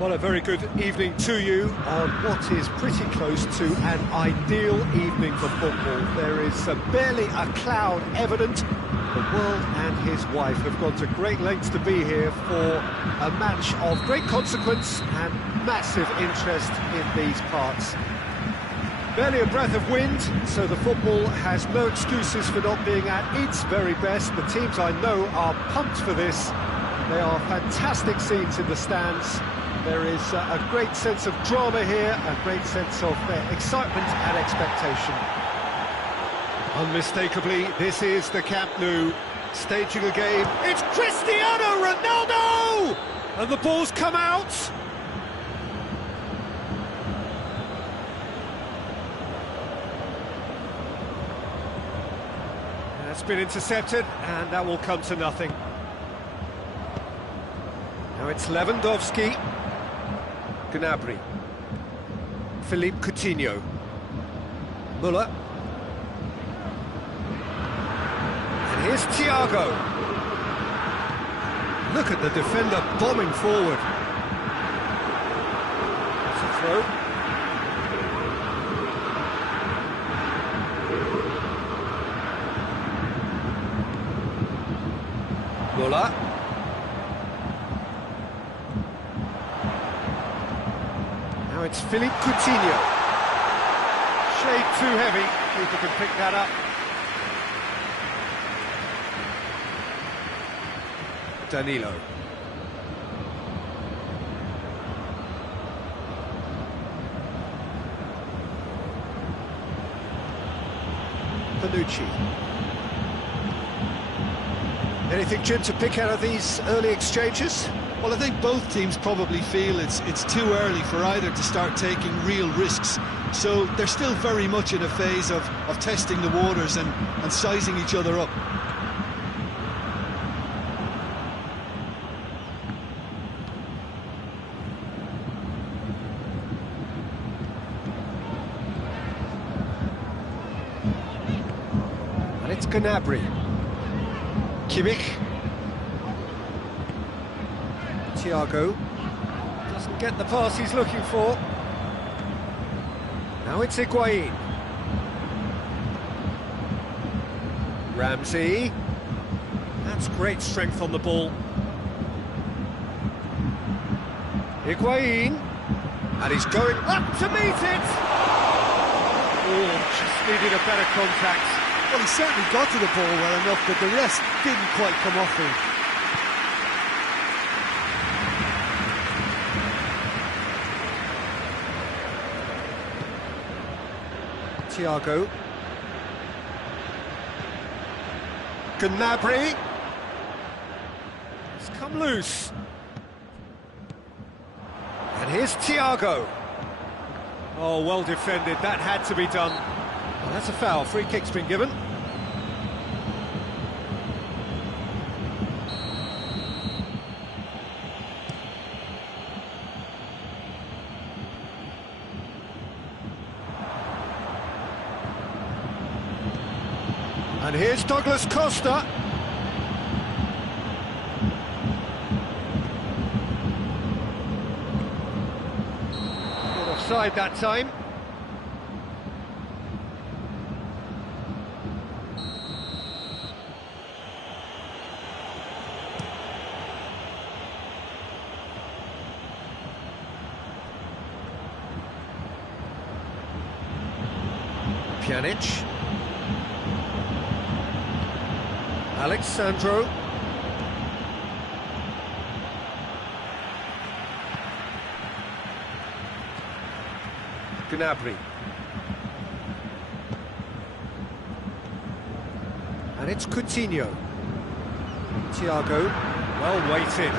Well, a very good evening to you on what is pretty close to an ideal evening for football. There is barely a cloud evident. The world and his wife have gone to great lengths to be here for a match of great consequence and massive interest in these parts. Barely a breath of wind, so the football has no excuses for not being at its very best. The teams I know are pumped for this. They are fantastic scenes in the stands. There is a great sense of drama here, a great sense of excitement and expectation. Unmistakably, this is the Camp Nou, staging a game. It's Cristiano Ronaldo! And the ball's come out! That's been intercepted, and that will come to nothing. Now it's Lewandowski. Gnabry, Philippe Coutinho, Müller, and here's Thiago. Look at the defender bombing forward. That's a throw. Müller. Now it's Philippe Coutinho. Shade too heavy, keeper can pick that up. Danilo. Panucci. Anything, Jim, to pick out of these early exchanges? Well, I think both teams probably feel it's too early for either to start taking real risks. So they're still very much in a phase of testing the waters and sizing each other up. And it's Gnabry. Kimmich. Thiago doesn't get the pass he's looking for. Now it's Higuain. Ramsey. That's great strength on the ball. Higuain. And he's going up to meet it! Oh, just needed a better contact. Well, he certainly got to the ball well enough, but the rest didn't quite come off him. Thiago. Gnabry. It's come loose. And here's Thiago. Oh, well defended. That had to be done. Well, that's a foul. Free kick's been given. And here's Douglas Costa. Not offside that time. Pjanic. Alexandro. Gnabry. And it's Coutinho. Thiago. Well weighted.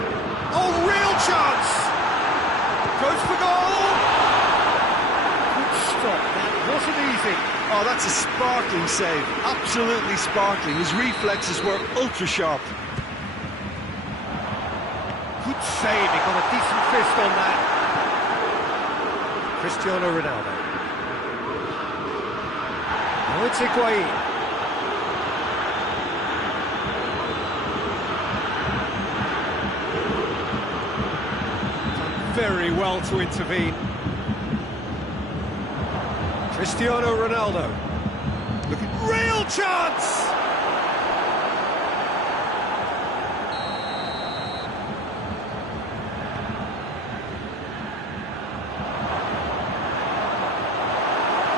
Oh, real chance! Goes for goal! Good stop, that wasn't easy. Oh, that's a sparkling save, absolutely sparkling. His reflexes were ultra-sharp. Good save, he got a decent fist on that. Cristiano Ronaldo. Now it's Higuain. very well to intervene. Cristiano Ronaldo. Looking, real chance!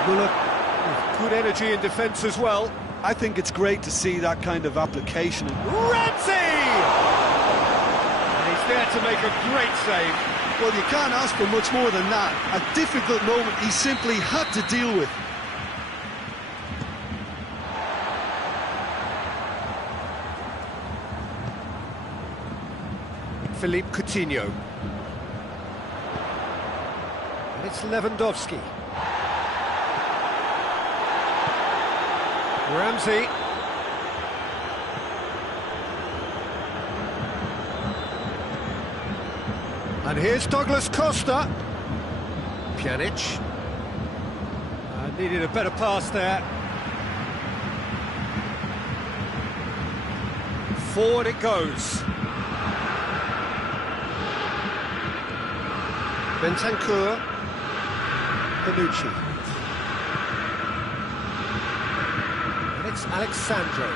Muller, with good energy in defence as well. I think it's great to see that kind of application. Ramsey! And he's there to make a great save. Well, you can't ask for much more than that. A difficult moment he simply had to deal with. Philippe Coutinho. And it's Lewandowski. Ramsey. And here's Douglas Costa. Pjanic. Needed a better pass there. Forward it goes. Bentancur. Bonucci. And it's Alexandro.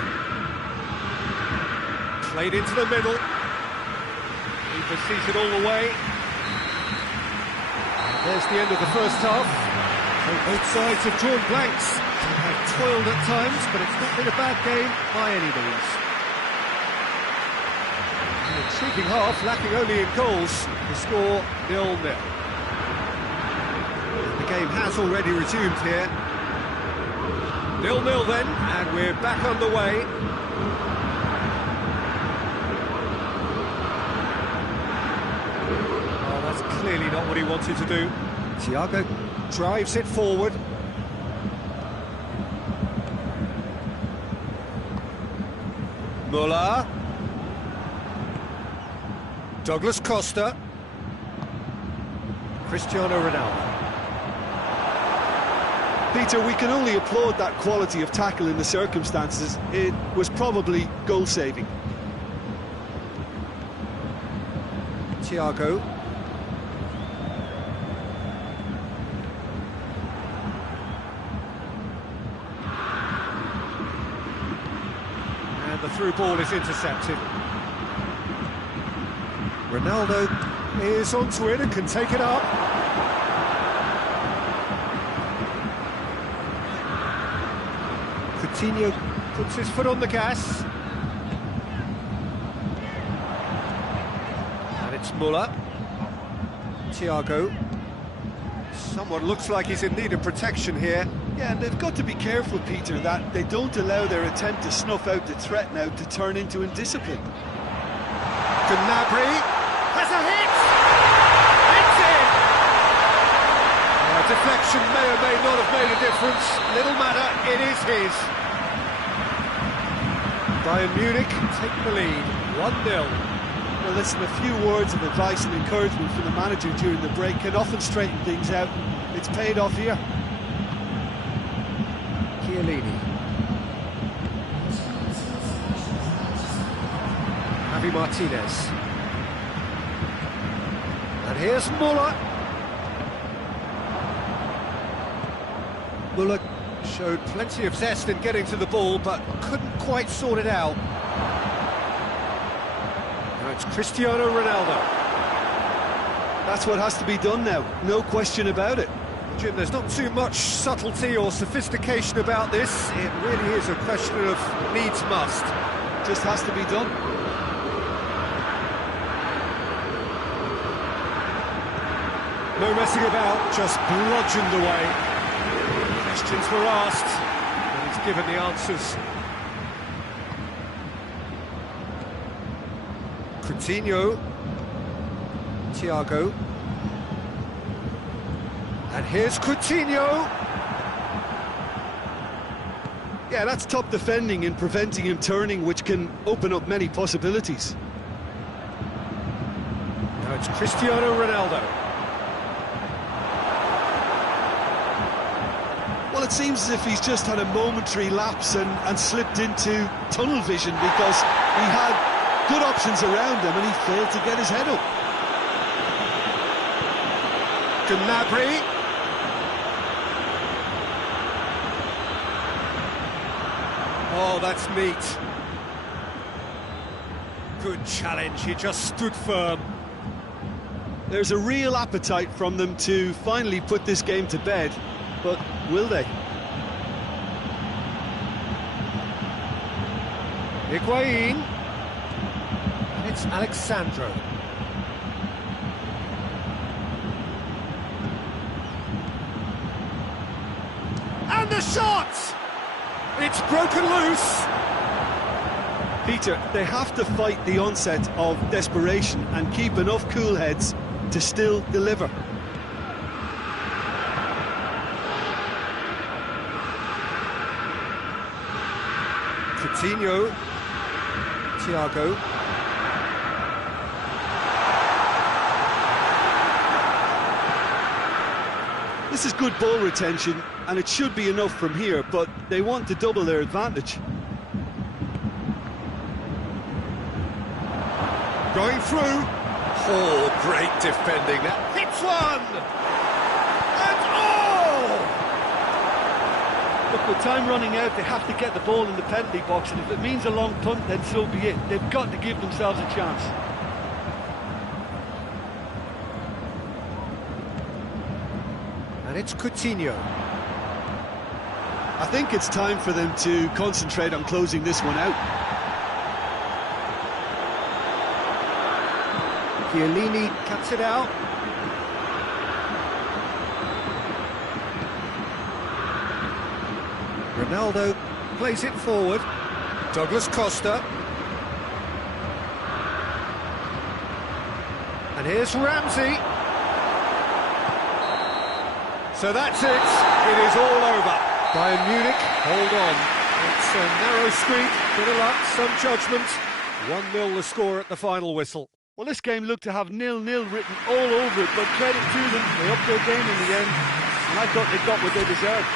Played into the middle. He sees it all the way. And there's the end of the first half. So both sides have drawn blanks. They have toiled at times, but it's not been a bad game by any means. An intriguing half, lacking only in goals. The score 0-0. The game has already resumed here. 0-0 then, and we're back underway. Oh, that's clearly not what he wanted to do. Thiago drives it forward. Muller. Douglas Costa. Cristiano Ronaldo. Peter, we can only applaud that quality of tackle in the circumstances. It was probably goal-saving. Thiago. And the through ball is intercepted. Ronaldo is onto it and can take it up. Coutinho puts his foot on the gas. And it's Muller. Thiago. Someone looks like he's in need of protection here. Yeah, and they've got to be careful, Peter, that they don't allow their attempt to snuff out the threat now to turn into indiscipline. Gnabry has a hit! It's in! A deflection may or may not have made a difference. Little matter, it is his. Bayern Munich take the lead, 1-0. Well, listen, a few words of advice and encouragement from the manager during the break can often straighten things out. It's paid off here. Chiellini. Javi Martinez. And here's Muller. Muller showed plenty of zest in getting to the ball, but couldn't quite sort it out. Now it's Cristiano Ronaldo. That's what has to be done now, no question about it. Jim, there's not too much subtlety or sophistication about this. It really is a question of needs must. Just has to be done. No messing about, just bludgeoned away. Questions were asked, and he's given the answers. Coutinho. Thiago. And here's Coutinho. Yeah, that's top defending and preventing him turning, which can open up many possibilities. Now it's Cristiano Ronaldo. Well, it seems as if he's just had a momentary lapse and slipped into tunnel vision, because he had good options around him and he failed to get his head up. Gnabry. Oh, that's meat. Good challenge, he just stood firm. There's a real appetite from them to finally put this game to bed, but will they? Higuain. And it's Alexandro. And the shot! It's broken loose. Peter, they have to fight the onset of desperation and keep enough cool heads to still deliver. Coutinho. Thiago. This is good ball retention, and it should be enough from here, but they want to double their advantage. Going through. Oh, great defending. That hits one! And oh! Look, with time running out, they have to get the ball in the penalty box, and if it means a long punt, then so be it. They've got to give themselves a chance. And it's Coutinho. I think it's time for them to concentrate on closing this one out. Chiellini cuts it out. Ronaldo plays it forward. Douglas Costa. And here's Ramsey. So that's it. It is all over. Bayern Munich, hold on. It's a narrow squeak, bit of luck, some judgment. 1-0 the score at the final whistle. Well, this game looked to have 0-0 written all over it, but credit to them, they upped their game in the end, and I thought they got what they deserved.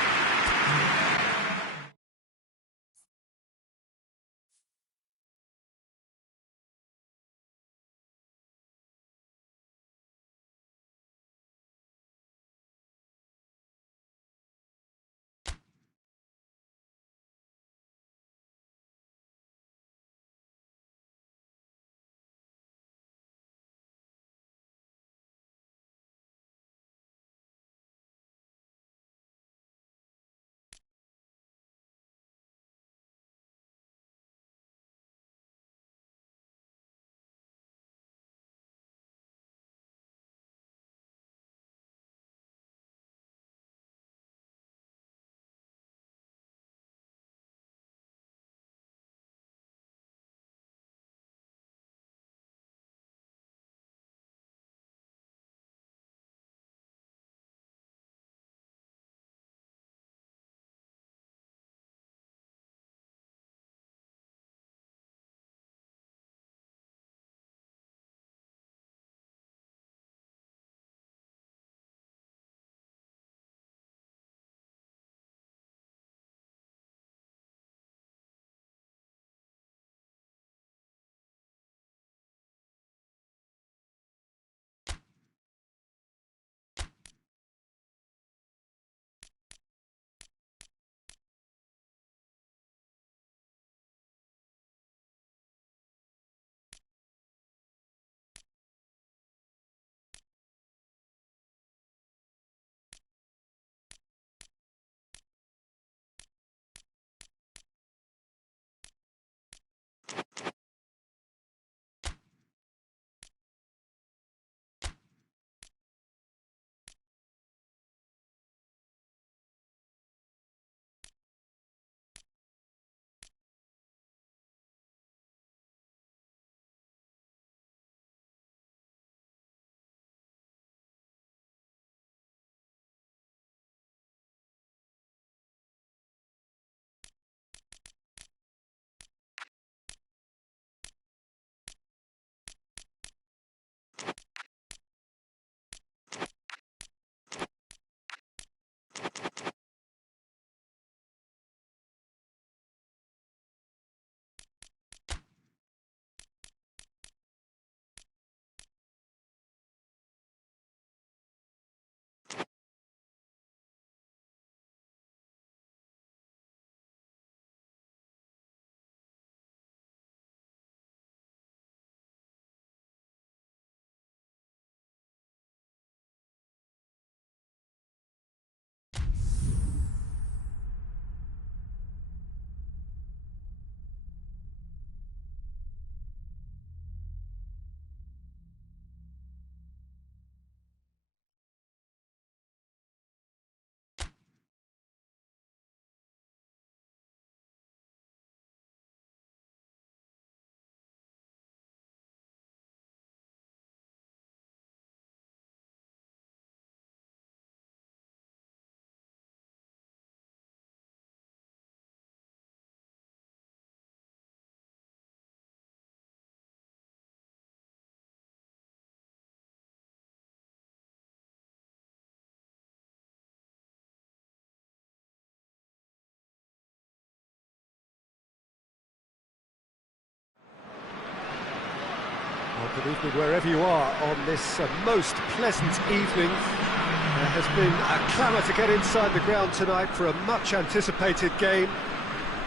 Good evening wherever you are on this most pleasant evening. There has been a clamour to get inside the ground tonight for a much anticipated game.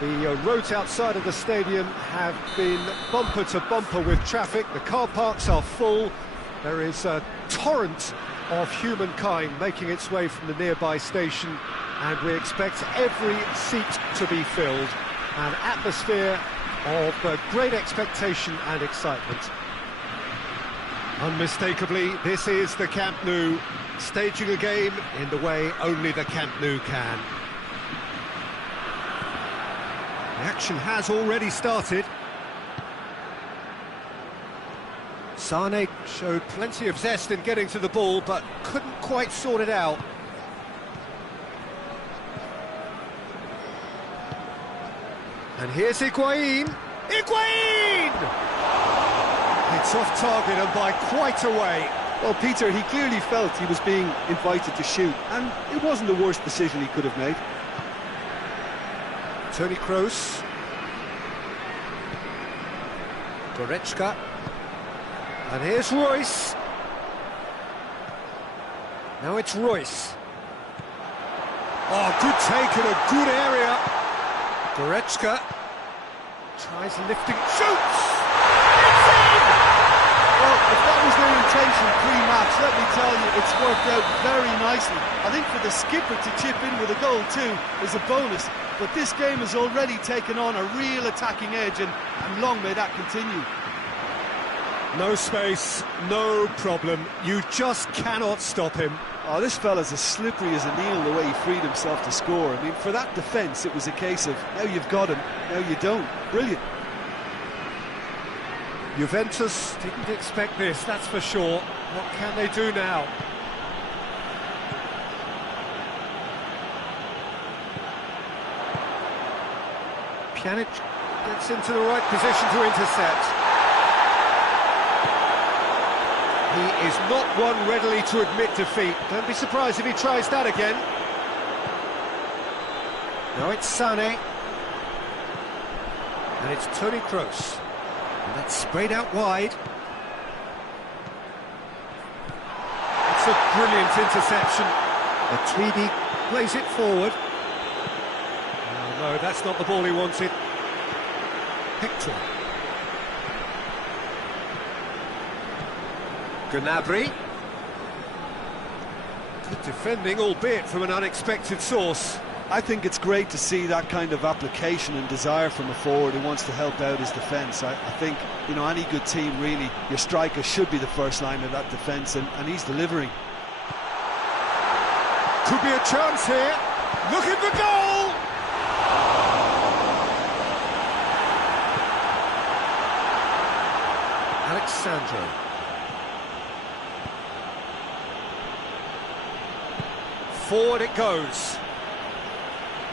The roads outside of the stadium have been bumper to bumper with traffic. The car parks are full. There is a torrent of humankind making its way from the nearby station, and we expect every seat to be filled. An atmosphere of great expectation and excitement. Unmistakably, this is the Camp Nou, staging a game in the way only the Camp Nou can. The action has already started. Sane showed plenty of zest in getting to the ball, but couldn't quite sort it out. And here's Higuain. Higuain! It's off target and by quite a way. Well, Peter, he clearly felt he was being invited to shoot, and it wasn't the worst decision he could have made. Toni Kroos. Goretzka. And here's Royce. Now it's Royce. Oh, good take in a good area. Goretzka tries lifting, shoots! It's in! Well, if that was their intention pre-match, let me tell you, it's worked out very nicely. I think for the skipper to chip in with a goal too is a bonus, but this game has already taken on a real attacking edge, and long may that continue. No space, no problem. You just cannot stop him. Oh, this fella's as slippery as a needle the way he freed himself to score. I mean, for that defence, it was a case of now you've got him, now you don't. Brilliant. Juventus didn't expect this, that's for sure. What can they do now? Pjanic gets into the right position to intercept. He is not one readily to admit defeat. Don't be surprised if he tries that again. Now it's Sane. And it's Toni Kroos. And that's sprayed out wide. It's a brilliant interception. Tweedy plays it forward. Oh, no, that's not the ball he wanted. Hector. Gnabry. Good defending, albeit from an unexpected source. I think it's great to see that kind of application and desire from a forward who wants to help out his defence. I think, you know, any good team, really, your striker should be the first line of that defence, and he's delivering. Could be a chance here. Looking for goal! Alexandro. Forward it goes.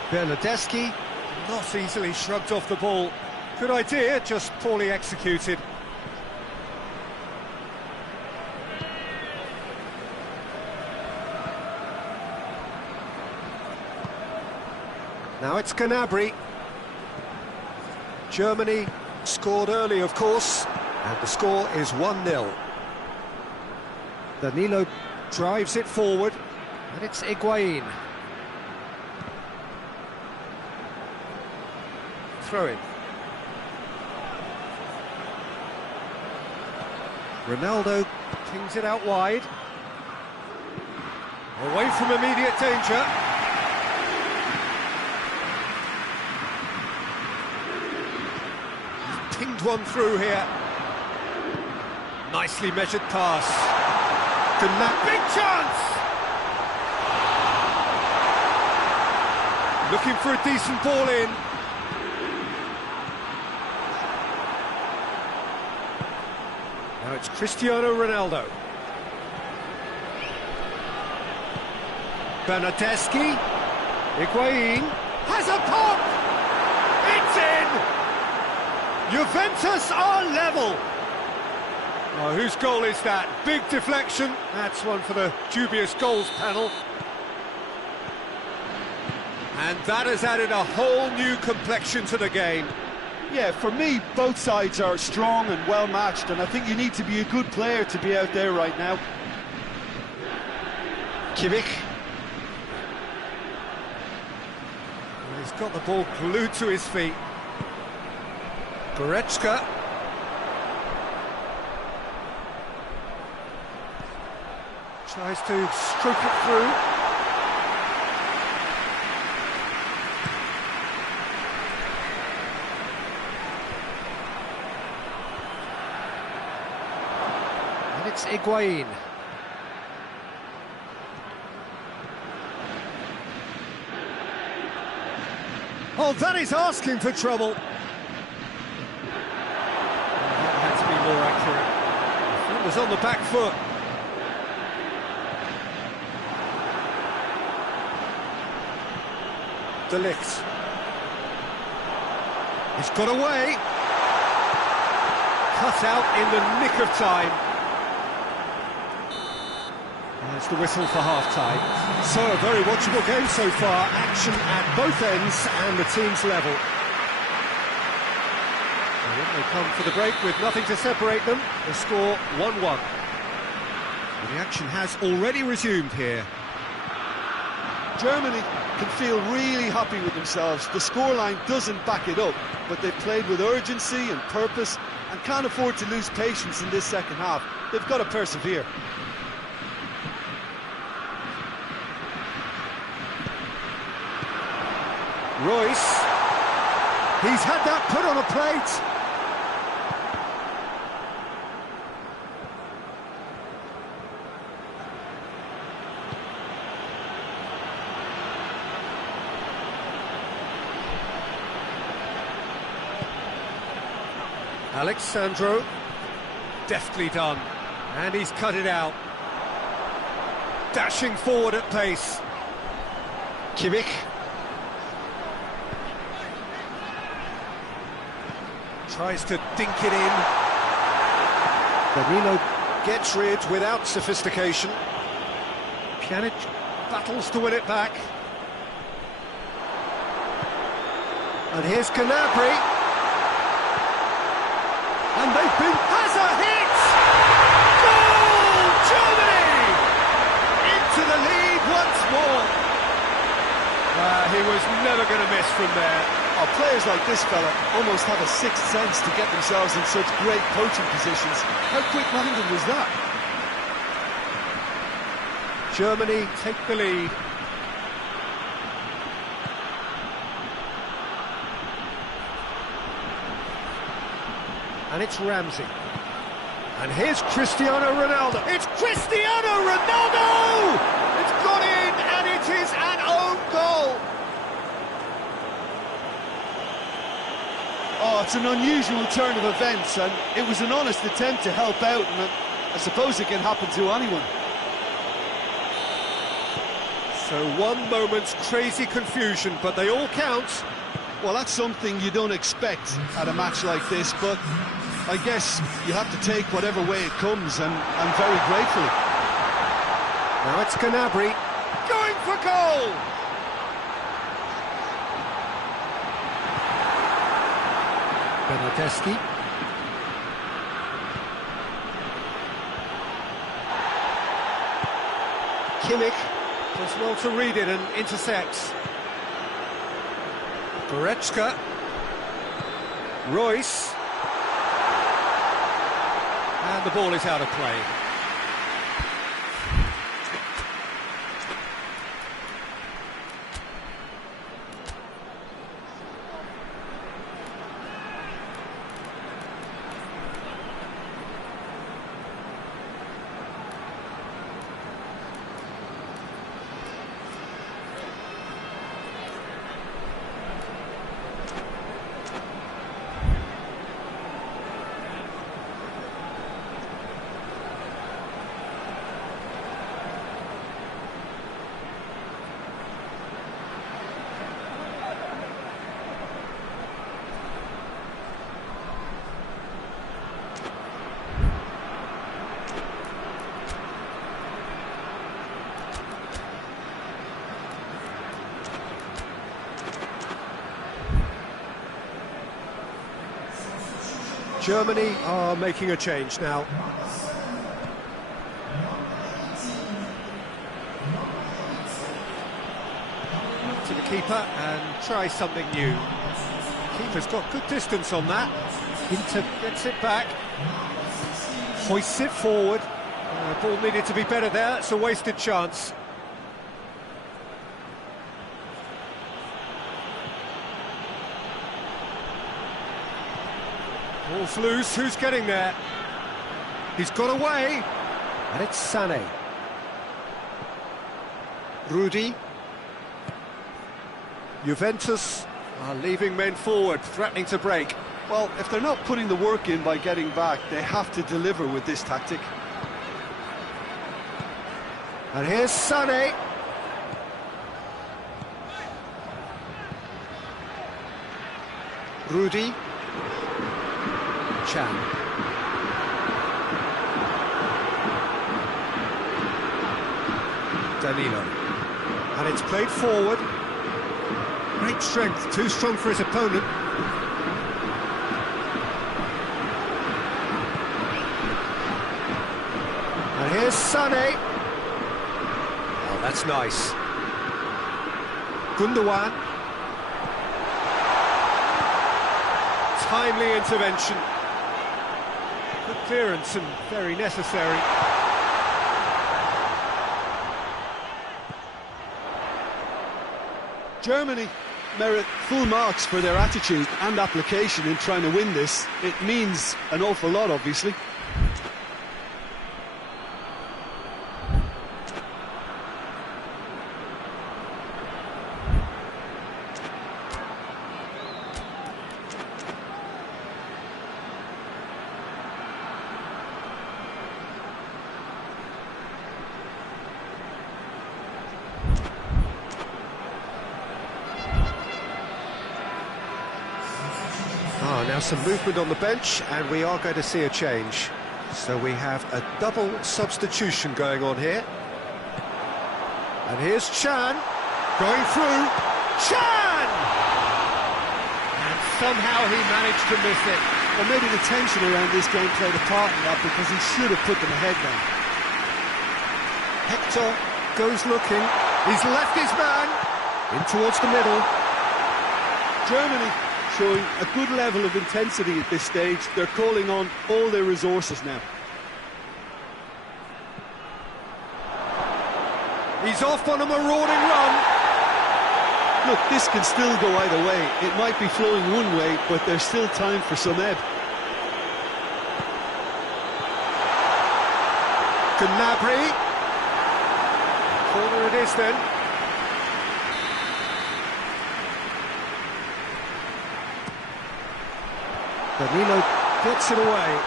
Bernardeschi not easily shrugged off the ball. Good idea, just poorly executed. Now it's Gnabry. Germany scored early, of course, and the score is 1-0. Danilo drives it forward. And it's Higuain. Throw in. Ronaldo pings it out wide. Away from immediate danger. He's pinged one through here. Nicely measured pass. Big chance! Looking for a decent ball in. Now it's Cristiano Ronaldo. Bernardeschi. Higuain has a pop! It's in! Juventus are level! Oh, whose goal is that? Big deflection. That's one for the dubious goals panel. And that has added a whole new complexion to the game. Yeah, for me, both sides are strong and well matched, and I think you need to be a good player to be out there right now. Kimmich. He's got the ball glued to his feet. Goretzka. Tries to stroke it through. And it's Higuain. Oh, that is asking for trouble. That had to be more accurate. It was on the back foot. De Ligt. He's got away. Cut out in the nick of time. There's the whistle for half-time. So, a very watchable game so far. Action at both ends and the teams level. And they come for the break with nothing to separate them. The score 1-1. The action has already resumed here. Germany can feel really happy with themselves. The scoreline doesn't back it up, but they've played with urgency and purpose and can't afford to lose patience in this second half. They've got to persevere. Royce. He's had that put on a plate. Alexandro, deftly done, and he's cut it out. Dashing forward at pace. Kimmich. Tries to dink it in. Danilo gets rid without sophistication. Pjanic battles to win it back. And here's Gnabry. And they've been... has a hit! Goal! Germany! Into the lead once more. He was never going to miss from there. Oh, players like this fella almost have a sixth sense to get themselves in such great coaching positions. How quick-minded was that? Germany take the lead. And it's Ramsey. And here's Cristiano Ronaldo. It's Cristiano Ronaldo! It's gone in, and it is an own goal. Oh, it's an unusual turn of events, and it was an honest attempt to help out, and I suppose it can happen to anyone. So one moment's crazy confusion, but they all count. Well, that's something you don't expect at a match like this, but I guess you have to take whatever way it comes, and very gratefully. Now it's Gnabry going for goal. Bernardeschi. Kimmich does well to read it and intercepts. Goretzka. Royce. And the ball is out of play. Germany are making a change now. To the keeper and try something new. Keeper's got good distance on that. Inter gets it back. Hoists it forward. Ball needed to be better there. It's a wasted chance. Ball's loose. Who's getting there? He's got away. And it's Sané. Rudy. Juventus are leaving men forward, threatening to break. Well, if they're not putting the work in by getting back, they have to deliver with this tactic. And here's Sané. Rudy. Chan. Danilo. And it's played forward. Great strength, too strong for his opponent. And here's Sané. Oh, that's nice. Gundogan. Timely intervention. Good clearance and very necessary. Germany merit full marks for their attitude and application in trying to win this. It means an awful lot, obviously. Now some movement on the bench, and we are going to see a change. So we have a double substitution going on here. And here's Chan, going through. Chan! And somehow he managed to miss it. Well, maybe the tension around this game played a part in that, because he should have put them ahead now. Hector goes looking. He's left his man in towards the middle. Germany showing a good level of intensity at this stage. They're calling on all their resources now. He's off on a marauding run. Look, this can still go either way. It might be flowing one way, but there's still time for some ebb. Gnabry. Corner it is then. Danilo gets it away.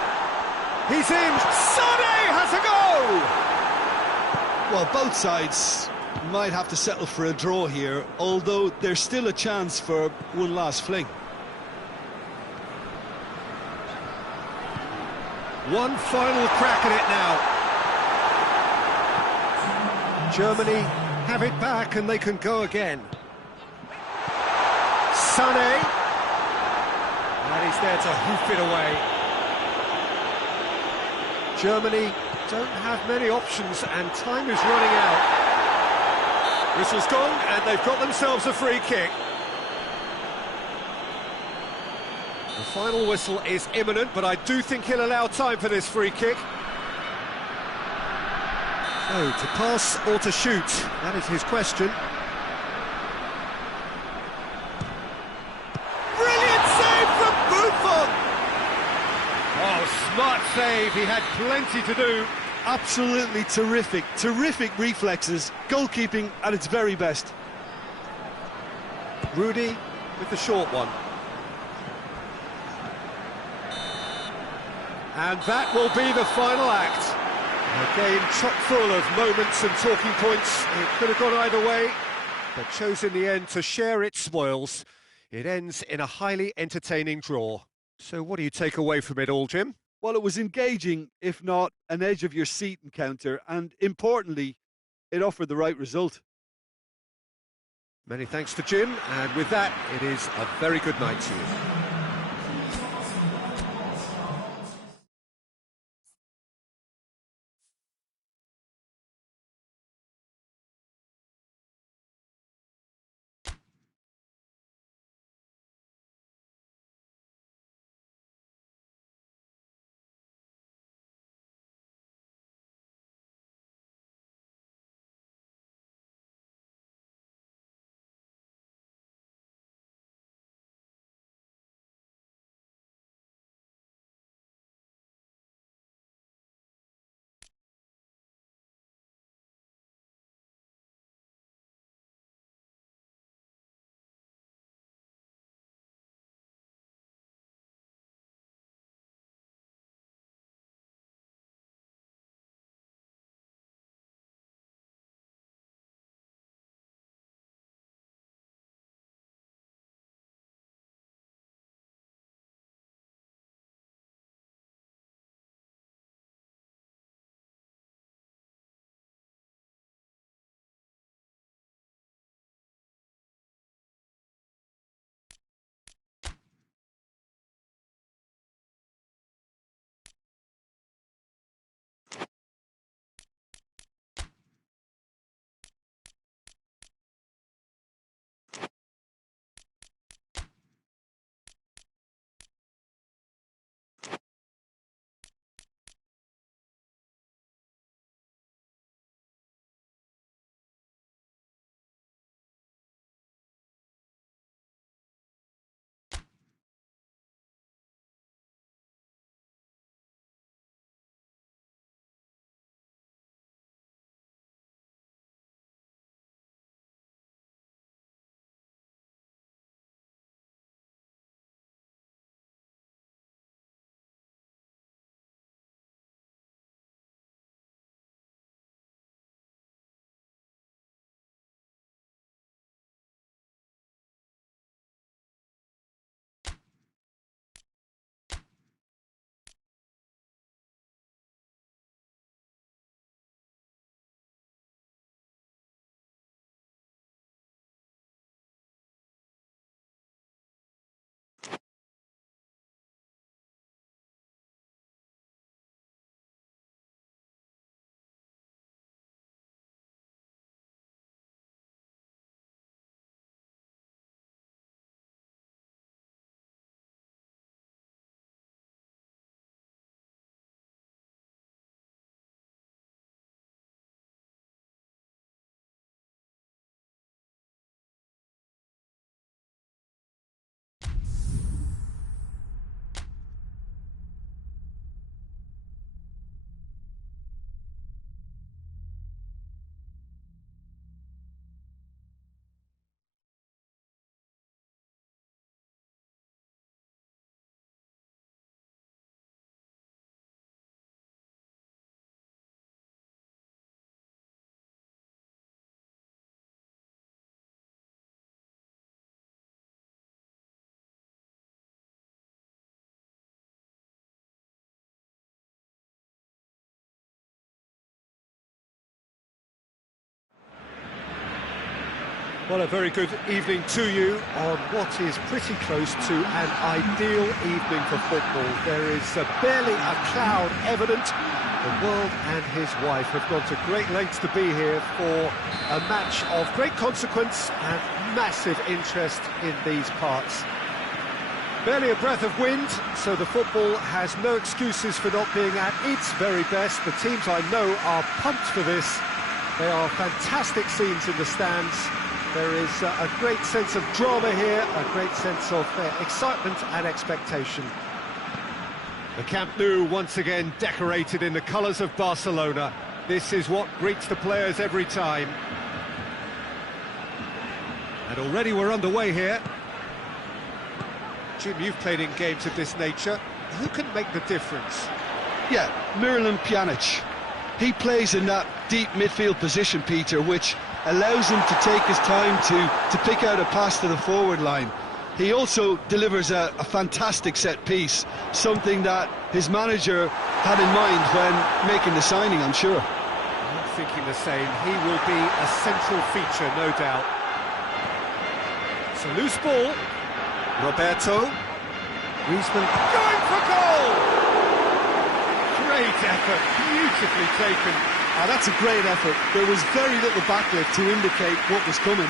He's in. Sané has a goal! Well, both sides might have to settle for a draw here, although there's still a chance for one last fling. One final crack at it now. Germany have it back and they can go again. Sané. And he's there to hoof it away. Germany don't have many options and time is running out. Whistle's gone and they've got themselves a free kick. The final whistle is imminent, but I do think he'll allow time for this free kick. Oh, to pass or to shoot? That is his question. Oh, smart save, he had plenty to do. Absolutely terrific, terrific reflexes, goalkeeping at its very best. Rudy with the short one. And that will be the final act. A game chock full of moments and talking points. It could have gone either way, but chose in the end to share its spoils. It ends in a highly entertaining draw. So what do you take away from it all, Jim? Well, it was engaging, if not an edge-of-your-seat encounter, and importantly, it offered the right result. Many thanks to Jim, and with that, it is a very good night to you. Well, a very good evening to you on what is pretty close to an ideal evening for football. There is barely a cloud evident. The world and his wife have gone to great lengths to be here for a match of great consequence and massive interest in these parts. Barely a breath of wind, so the football has no excuses for not being at its very best. The teams I know are pumped for this. They are fantastic scenes in the stands. There is a great sense of drama here, a great sense of excitement and expectation. The Camp Nou once again decorated in the colours of Barcelona. This is what greets the players every time. And already we're underway here. Jim, you've played in games of this nature. Who can make the difference? Yeah, Miralem Pjanic. He plays in that deep midfield position, Peter, which allows him to take his time to pick out a pass to the forward line. He also delivers a fantastic set piece, something that his manager had in mind when making the signing, I'm sure. I'm thinking the same. He will be a central feature, no doubt. It's a loose ball. Roberto. Griezmann going for goal! Great effort, beautifully taken. That's a great effort. There was very little backlift to indicate what was coming.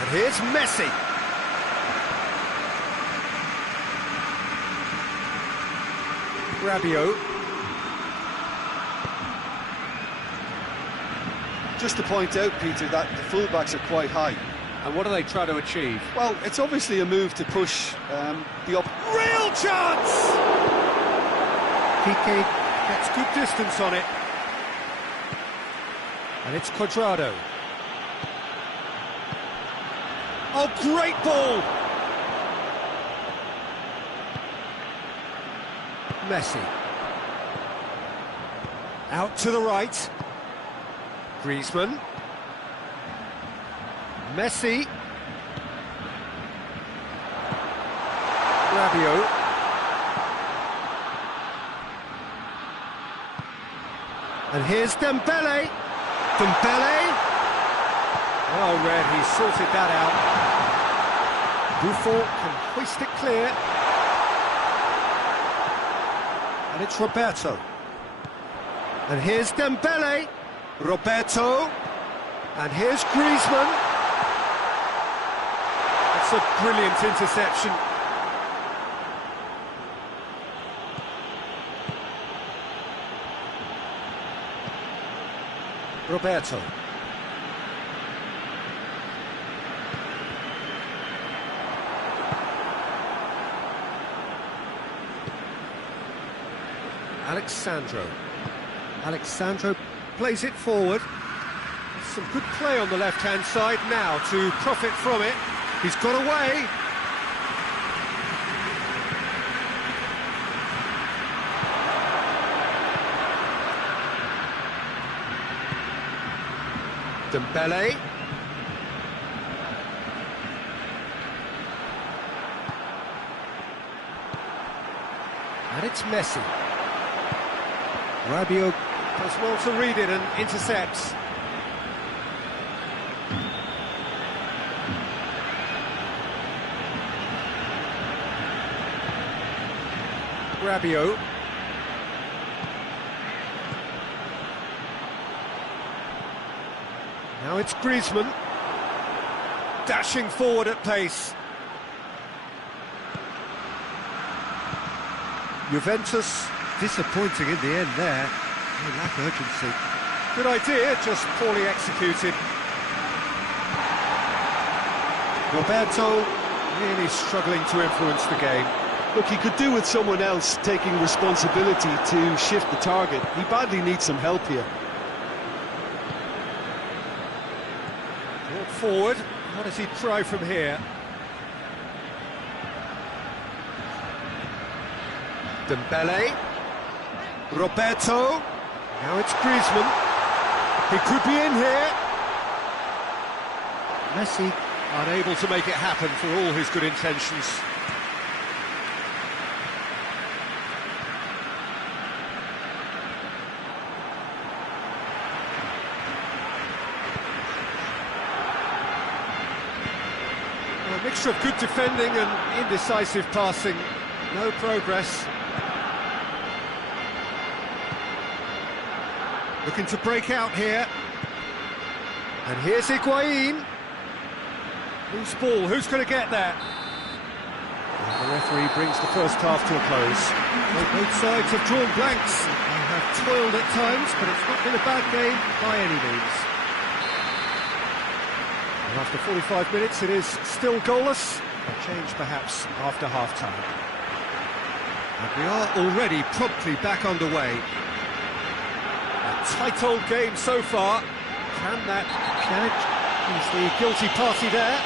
And here's Messi. Rabiot. Just to point out, Peter, that the fullbacks are quite high. And what do they try to achieve? Well, it's obviously a move to push the up. Real chance! Piqué gets good distance on it. And it's Cuadrado. Oh, great ball! Messi. Out to the right. Griezmann. Messi. Rabiot. And here's Dembele. Dembele. Oh, Red, he sorted that out. Buffon can hoist it clear. And it's Roberto. And here's Dembele. Roberto. And here's Griezmann. That's a brilliant interception. Roberto. Alexandro plays it forward. Some good play on the left-hand side now to profit from it. He's got away. Dembele. And it's Messi. Rabiot does well to read it and intercepts. Rabiot. Now it's Griezmann. Dashing forward at pace. Juventus disappointing in the end there. They lack urgency. Good idea, just poorly executed. Roberto really struggling to influence the game. Look, he could do with someone else taking responsibility to shift the target. He badly needs some help here. Brought forward. What does he try from here? Dembele. Roberto. Now it's Griezmann. He could be in here. Messi Unable to make it happen for all his good intentions. A mixture of good defending and indecisive passing. No progress. Looking to break out here. And here's Higuain. Loose ball, who's going to get there? And the referee brings the first half to a close. Well, both sides have drawn blanks. They have toiled at times, but it's not been a bad game by any means. And after 45 minutes, it is still goalless. A change perhaps after half-time. And we are already promptly back underway. A tight old game so far. Can that Pjanic, he's the guilty party there.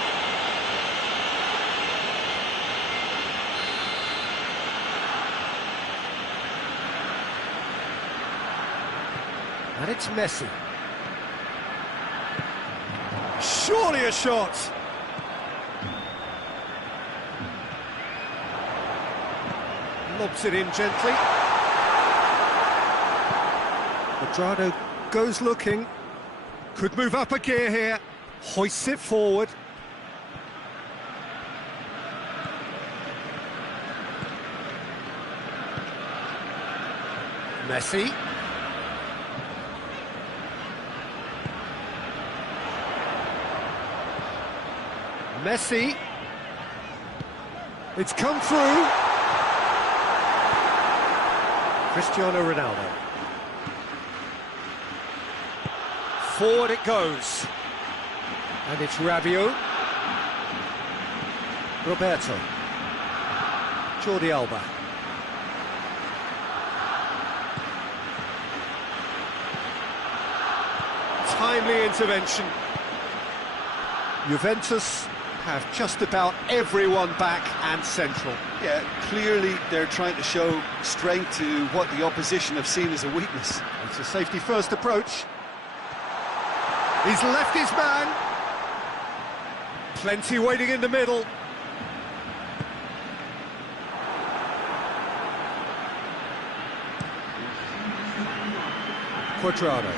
And it's Messi. Surely a shot! Lobs it in gently. Quadrado goes looking. Could move up a gear here. Hoists it forward. Messi. Messi. It's come through. Cristiano Ronaldo. Forward it goes. And it's Rabiot. Roberto. Jordi Alba. Timely intervention. Juventus have just about everyone back and central. Yeah, clearly they're trying to show strength to what the opposition have seen as a weakness. It's a safety-first approach. He's left his man. Plenty waiting in the middle. Quadrado.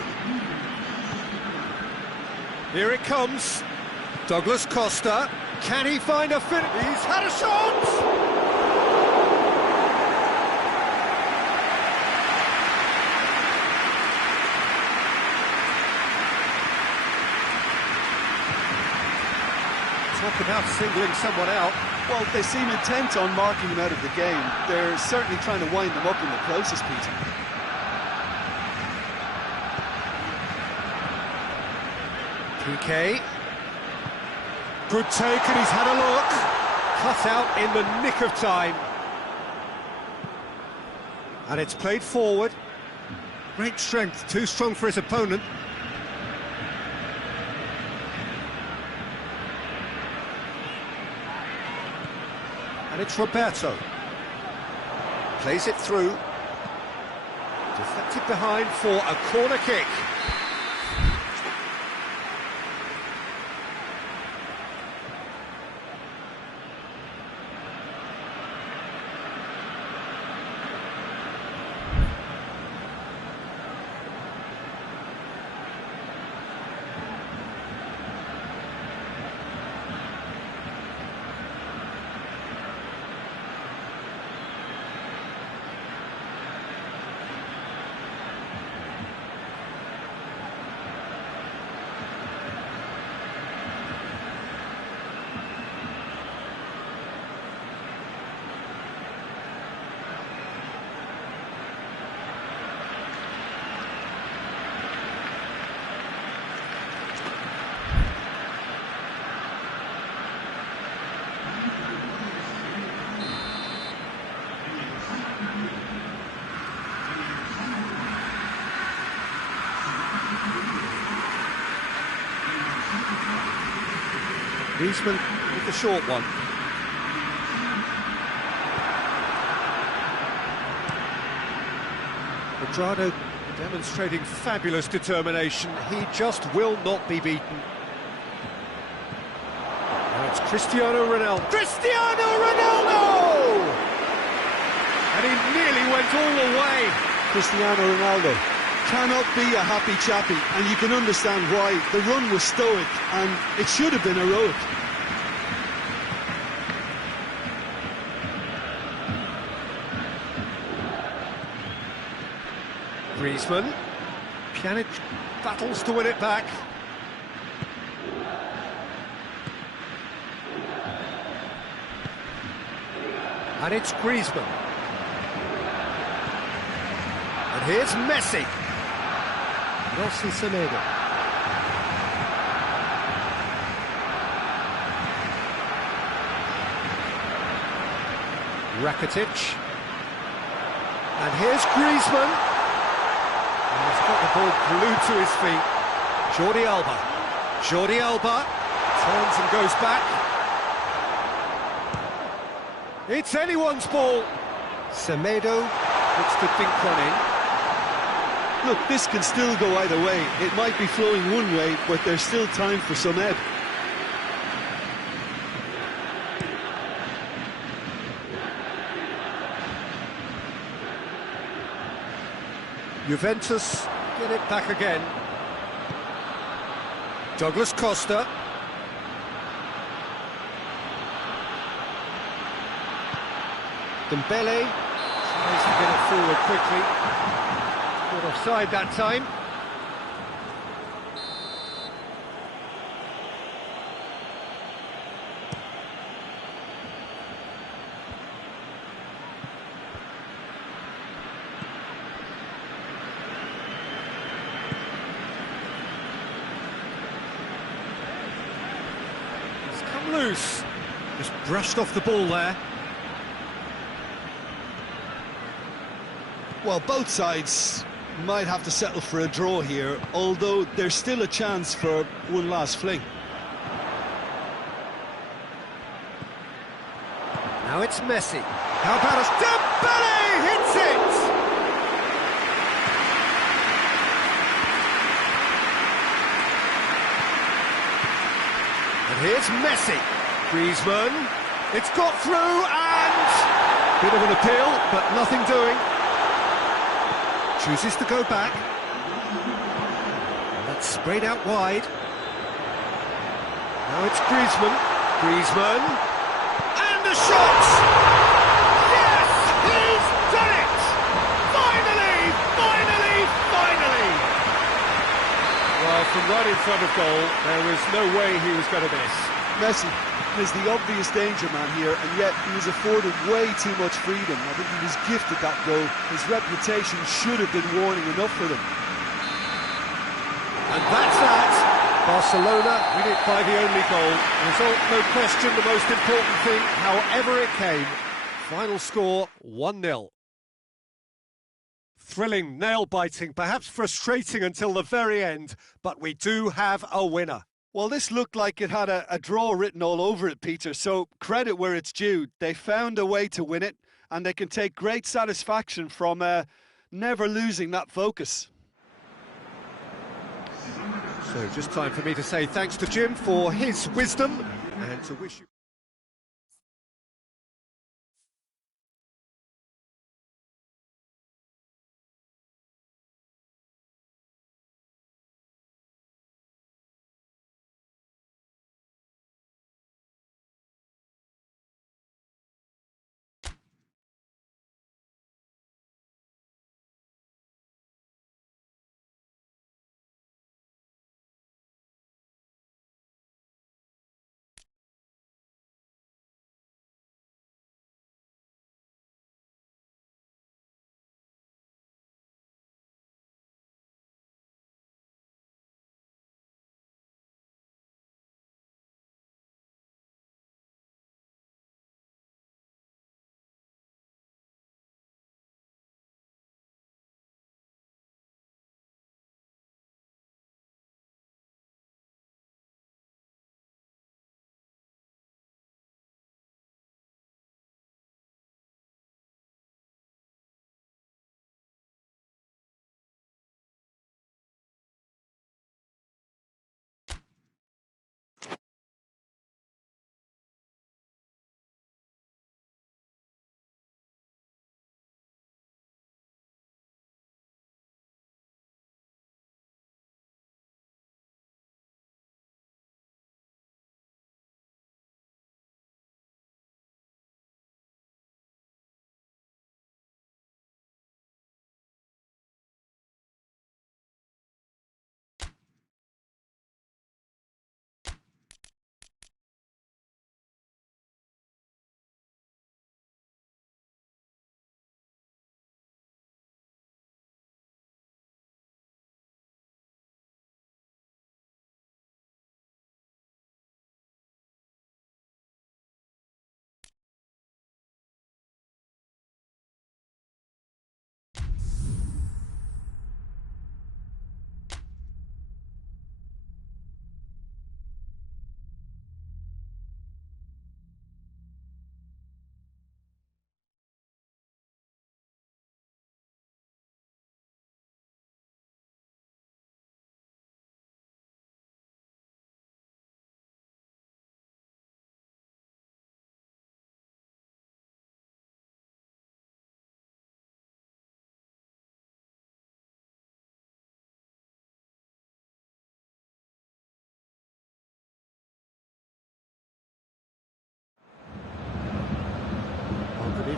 Here it comes. Douglas Costa. Can he find a finish? He's had a shot! Talk about singling someone out. Well, they seem intent on marking him out of the game. They're certainly trying to wind them up in the process, Peter. PK. Good take, and he's had a look. Cut out in the nick of time. And it's played forward. Great strength, too strong for his opponent. And it's Roberto. Plays it through. Deflected behind for a corner kick. Griezmann with the short one. Quadrado demonstrating fabulous determination. He just will not be beaten. It's Cristiano Ronaldo. Cristiano Ronaldo! And he nearly went all the way. Cristiano Ronaldo cannot be a happy chappy, and you can understand why. The run was stoic, and it should have been heroic. Griezmann. Pjanic battles to win it back. And it's Griezmann. And here's Messi. Rossi Semedo. Rakitic. And here's Griezmann. And he's got the ball glued to his feet. Jordi Alba. Jordi Alba turns and goes back. It's anyone's ball. Semedo looks to dink one in. Look, this can still go either way. It might be flowing one way, but there's still time for some ebb. Juventus get it back again. Douglas Costa. Dembele tries to get it forward quickly. Caught offside that time. It's come loose. Just brushed off the ball there. Well, both sides might have to settle for a draw here, although there's still a chance for one last fling. Now it's Messi. How about us? Dembele hits it! And here's Messi. Griezmann. It's got through and... Bit of an appeal, but nothing doing. Chooses to go back. And that's sprayed out wide. Now it's Griezmann. Griezmann. And a shot! Yes! He's done it! Finally! Finally! Finally! Well, from right in front of goal, there was no way he was going to miss. Messi is the obvious danger man here, and yet he was afforded way too much freedom. I think he was gifted that goal. His reputation should have been warning enough for them. And that's that. Barcelona win it by the only goal. Result, no question, the most important thing, however it came. Final score, 1-0. Thrilling, nail-biting, perhaps frustrating until the very end, but we do have a winner. Well, this looked like it had a draw written all over it, Peter, so credit where it's due. They found a way to win it, and they can take great satisfaction from never losing that focus. So just time for me to say thanks to Jim for his wisdom and to wish you...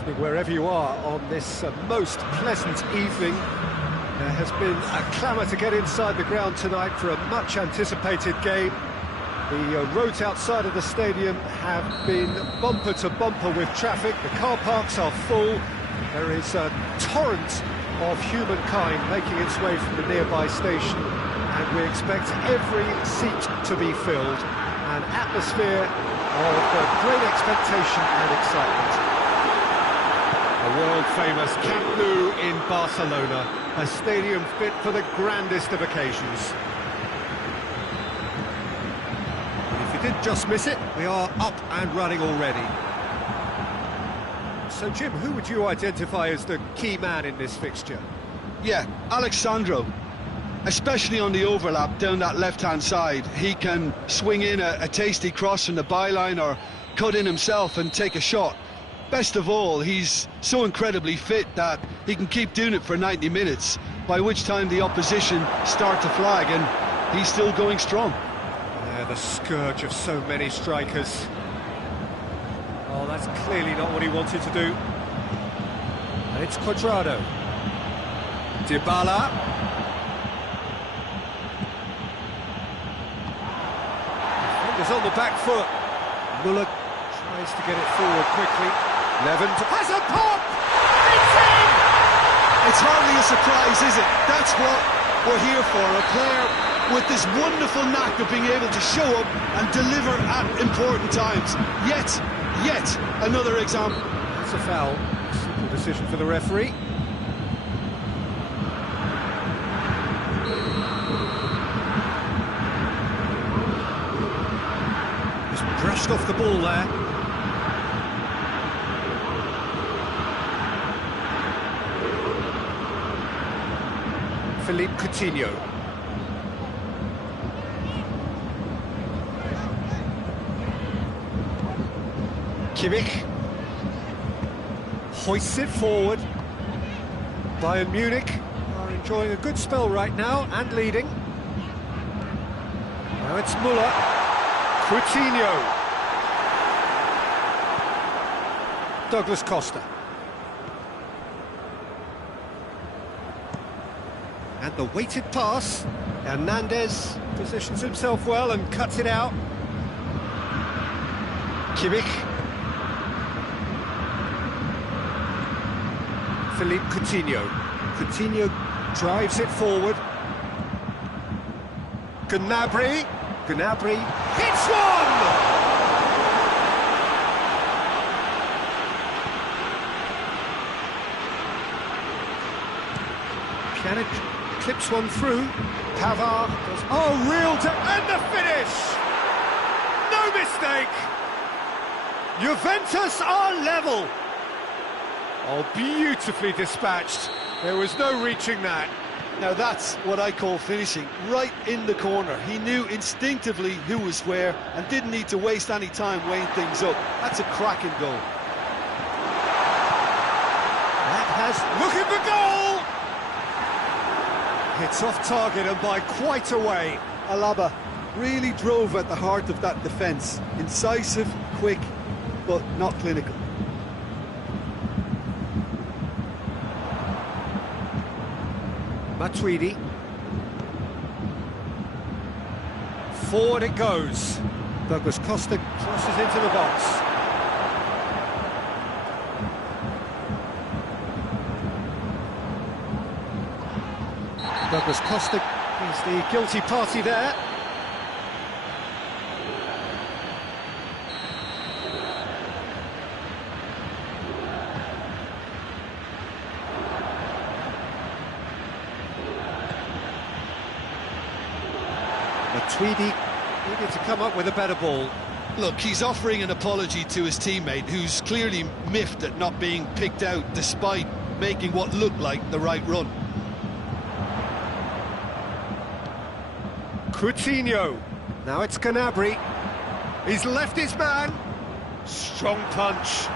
evening, wherever you are on this most pleasant evening. There has been a clamour to get inside the ground tonight for a much-anticipated game. The roads outside of the stadium have been bumper to bumper with traffic. The car parks are full. There is a torrent of humankind making its way from the nearby station, and we expect every seat to be filled. An atmosphere of great expectation and excitement. A world-famous Camp Nou in Barcelona, a stadium fit for the grandest of occasions. And if you did just miss it, we are up and running already. So, Jim, who would you identify as the key man in this fixture? Yeah, Alexandro. Especially on the overlap down that left-hand side. He can swing in a tasty cross from the byline or cut in himself and take a shot. Best of all, he's so incredibly fit that he can keep doing it for 90 minutes, by which time the opposition start to flag, and he's still going strong. Yeah, the scourge of so many strikers. Oh, that's clearly not what he wanted to do. And it's Cuadrado. Dybala. Is on the back foot. Muller tries to get it forward quickly. Levin has a pop! It's in! It's hardly a surprise, is it? That's what we're here for. A player with this wonderful knack of being able to show up and deliver at important times. Yet another example. That's a foul. Simple decision for the referee. Brushed off the ball there. Philippe Coutinho. Kimmich hoists it forward. Bayern Munich are enjoying a good spell right now and leading. Now it's Muller. Coutinho. Douglas Costa. And the weighted pass. Hernandez positions himself well and cuts it out. Kimmich. Philippe Coutinho. Coutinho drives it forward. Gnabry. Gnabry hits one! Pjanic clips one through. Pavard does... Oh, real... And the finish! No mistake! Juventus are level! Oh, beautifully dispatched. There was no reaching that. Now that's what I call finishing, right in the corner. He knew instinctively who was where and didn't need to waste any time weighing things up. That's a cracking goal. That has... Looking for goal! It's off target and by quite a way. Alaba really drove at the heart of that defence. Incisive, quick, but not clinical. Matuidi. Forward it goes. Douglas Costa crosses into the box. Douglas Costa is the guilty party there. Matuidi needed to come up with a better ball. Look, he's offering an apology to his teammate, who's clearly miffed at not being picked out despite making what looked like the right run. Coutinho. Now it's Gnabry. He's left his man. Strong punch.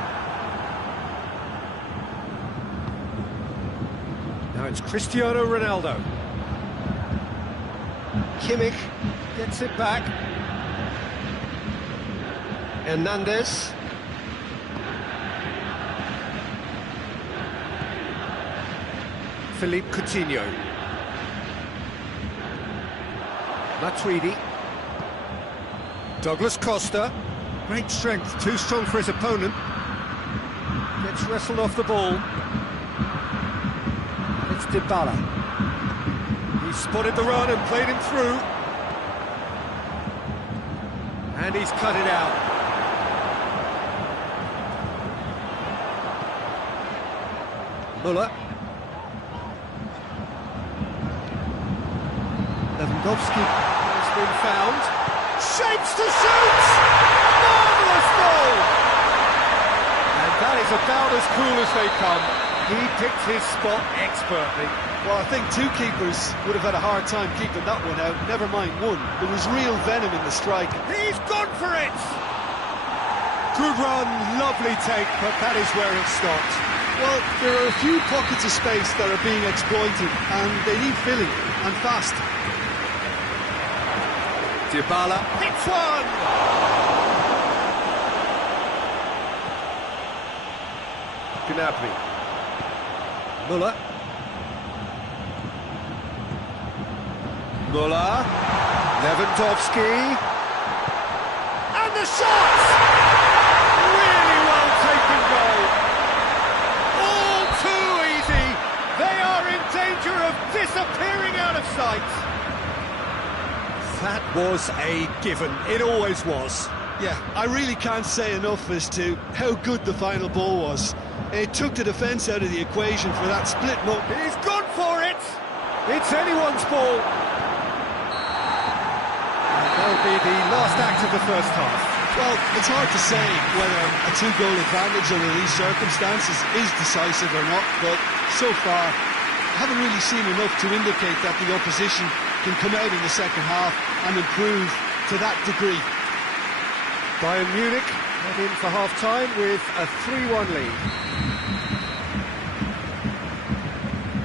Now it's Cristiano Ronaldo. Kimmich gets it back. Hernandez. Philippe Coutinho. Matuidi. Douglas Costa. Great strength, too strong for his opponent. Gets wrestled off the ball. It's Dybala. He spotted the run and played him through. And he's cut it out. Müller. Lewandowski has been found. Shapes to shoot! Marvellous goal! And that is about as cool as they come. He picked his spot expertly. Well, I think two keepers would have had a hard time keeping that one out, never mind one. There was real venom in the strike. He's gone for it! Good run, lovely take, but that is where it stopped. Well, there are a few pockets of space that are being exploited, and they need filling, and fast. Dybala hits one! Gnabry. Müller. Müller. Lewandowski. And the shot! Really well taken goal. All too easy. They are in danger of disappearing out of sight. That was a given. It always was. Yeah, I really can't say enough as to how good the final ball was. It took the defence out of the equation for that split look. He's gone for it! It's anyone's ball. And that'll be the last act of the first half. Well, it's hard to say whether a two-goal advantage under these circumstances is decisive or not, but so far, I haven't really seen enough to indicate that the opposition can come out in the second half and improve to that degree. Bayern Munich head in for half-time with a 3-1 lead.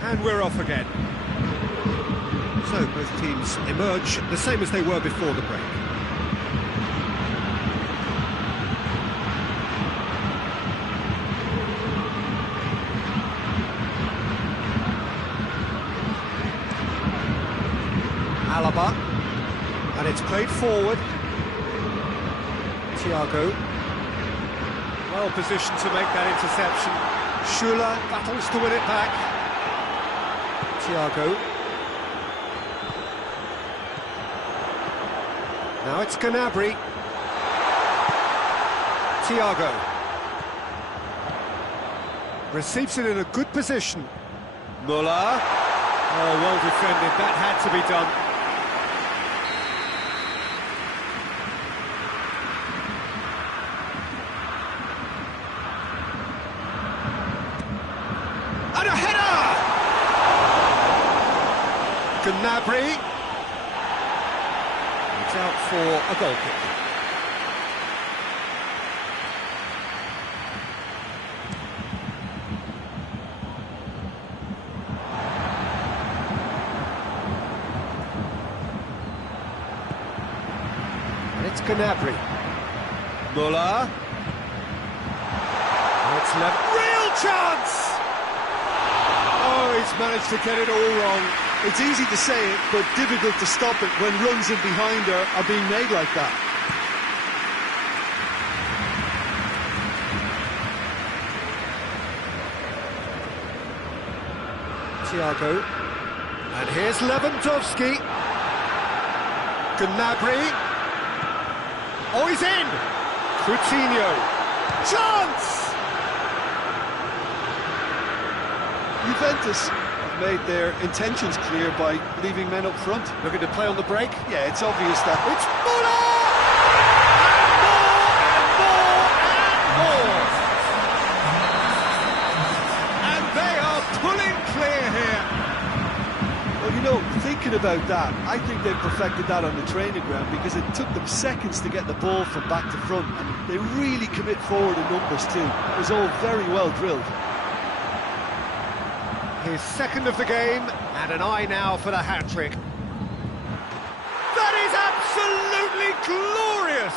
And we're off again. So both teams emerge the same as they were before the break. Alaba, and it's played forward. Thiago, well positioned to make that interception. Schuller battles to win it back. Thiago. Now it's Gnabry. Thiago. Receives it in a good position. Müller. Oh, well defended. That had to be done. And a header! Gnabry. It's out for a goal kick. And it's Gnabry. Müller. It's left. Real chance! Oh, he's managed to get it all wrong. It's easy to say it, but difficult to stop it when runs in behind her are being made like that. Thiago. And here's Lewandowski. Gnabry. Oh, he's in! Coutinho. Chance! Juventus have made their intentions clear by leaving men up front. Looking to play on the break. Yeah, it's obvious that... It's Müller! And more! And they are pulling clear here. Well, you know, thinking about that, I think they've perfected that on the training ground because it took them seconds to get the ball from back to front. And they really commit forward in numbers too. It was all very well drilled. His second of the game, and an eye now for the hat-trick. That is absolutely glorious!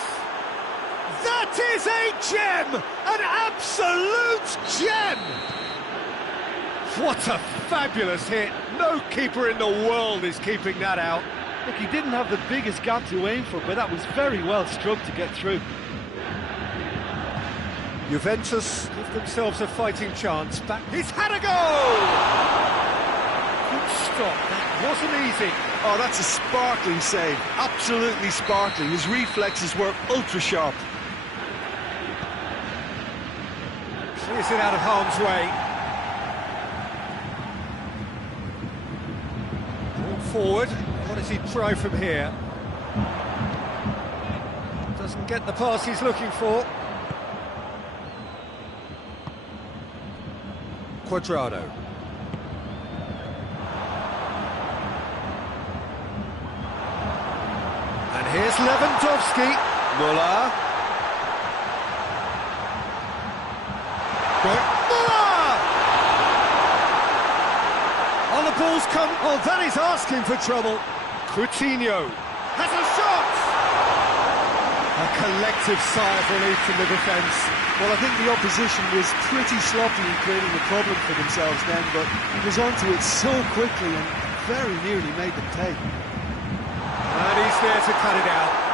That is a gem! An absolute gem! What a fabulous hit! No keeper in the world is keeping that out. Look, he didn't have the biggest gap to aim for, but that was very well struck to get through. Juventus give themselves a fighting chance. Back, he's had a goal! Good stop, that wasn't easy. Oh, that's a sparkling save, absolutely sparkling. His reflexes were ultra sharp. Clears it out of harm's way. Ball forward, what does he try from here? Doesn't get the pass he's looking for. Quadrado. And here's Lewandowski. Muller. Muller! Oh, the ball's come. Oh, that is asking for trouble. Coutinho has a shot! A collective sigh of relief from the defence. Well, I think the opposition was pretty sloppy in creating a problem for themselves then, but he was onto it so quickly and very nearly made them pay. And he's there to cut it out.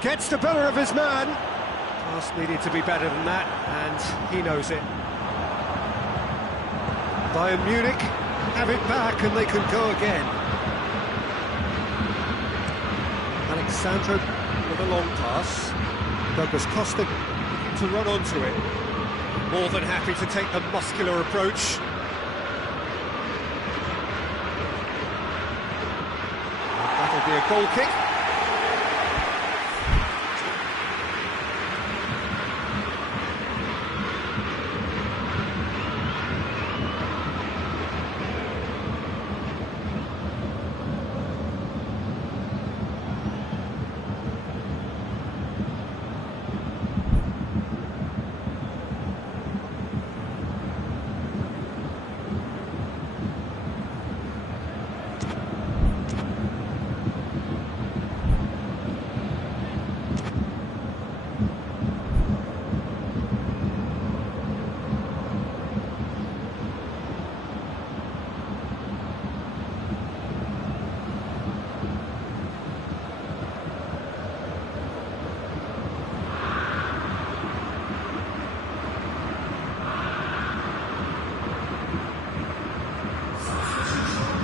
Gets the better of his man. Pass needed to be better than that, and he knows it. Bayern Munich have it back and they can go again. Alexandro with a long pass. Douglas Costa looking to run onto it. More than happy to take the muscular approach. That'll be a goal kick.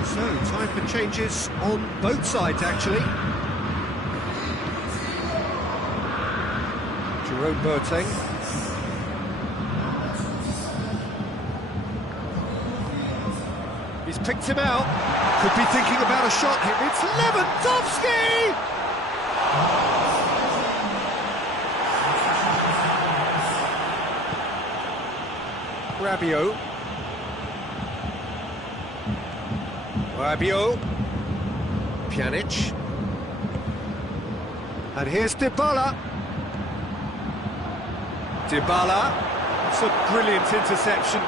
So, time for changes on both sides, actually. Jerome Boateng. He's picked him out. Could be thinking about a shot here. It's Lewandowski! Rabiot. Rabiot, Pjanic, and here's Dybala. Dybala, it's a brilliant interception.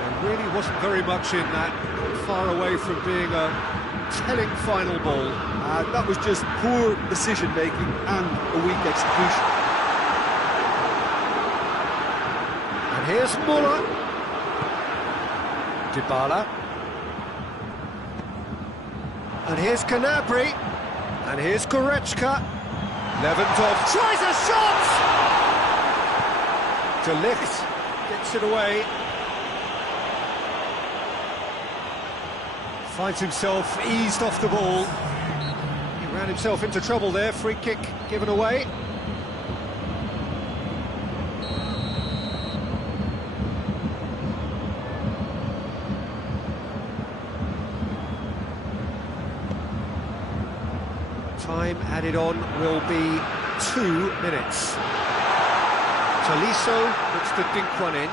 There really wasn't very much in that, far away from being a telling final ball. That was just poor decision-making and a weak execution. And here's Muller. Dybala. And here's Gnabry. And here's Goretzka. Lewandowski tries a shot! De Ligt gets it away. Finds himself eased off the ball. He ran himself into trouble there. Free kick given away. Time added on will be 2 minutes. Tolisso looks to dink one in.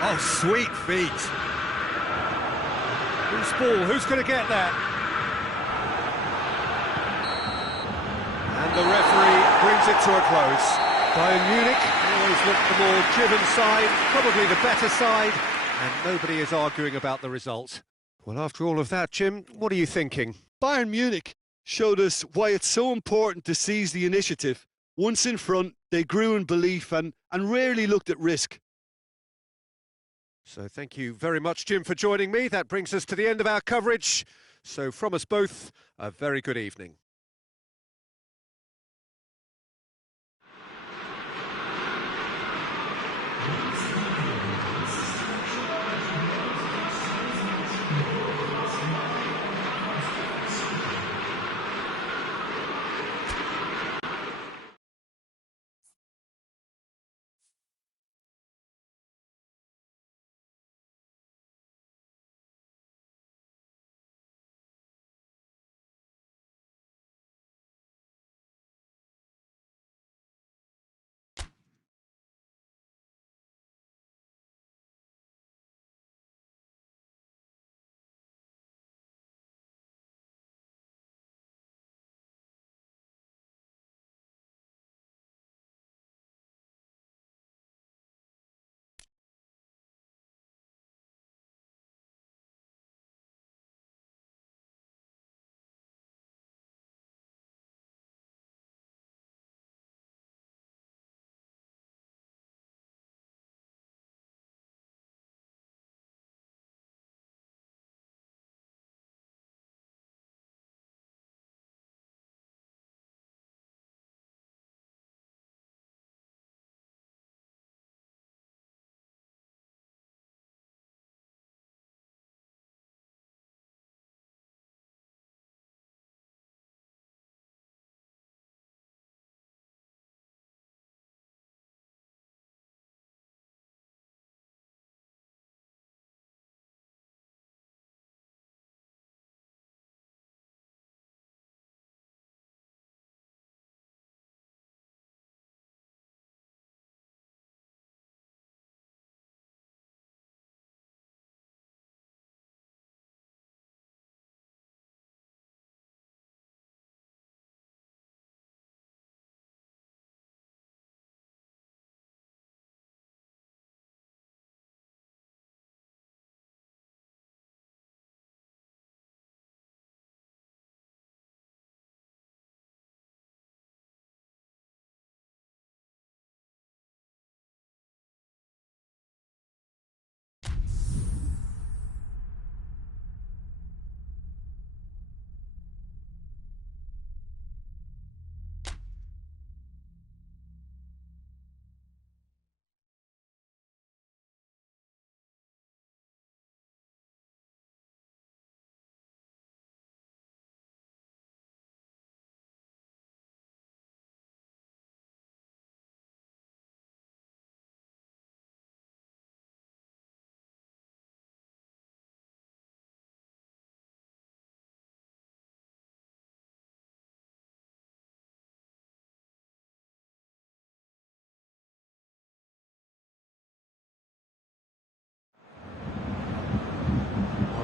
Oh, sweet feet. Loose ball, who's going to get that? And the referee brings it to a close. Bayern Munich always look the more driven side, probably the better side, and nobody is arguing about the result. Well, after all of that, Jim, what are you thinking? Bayern Munich showed us why it's so important to seize the initiative. Once in front, they grew in belief and rarely looked at risk. So thank you very much, Jim, for joining me. That brings us to the end of our coverage. So from us both, a very good evening.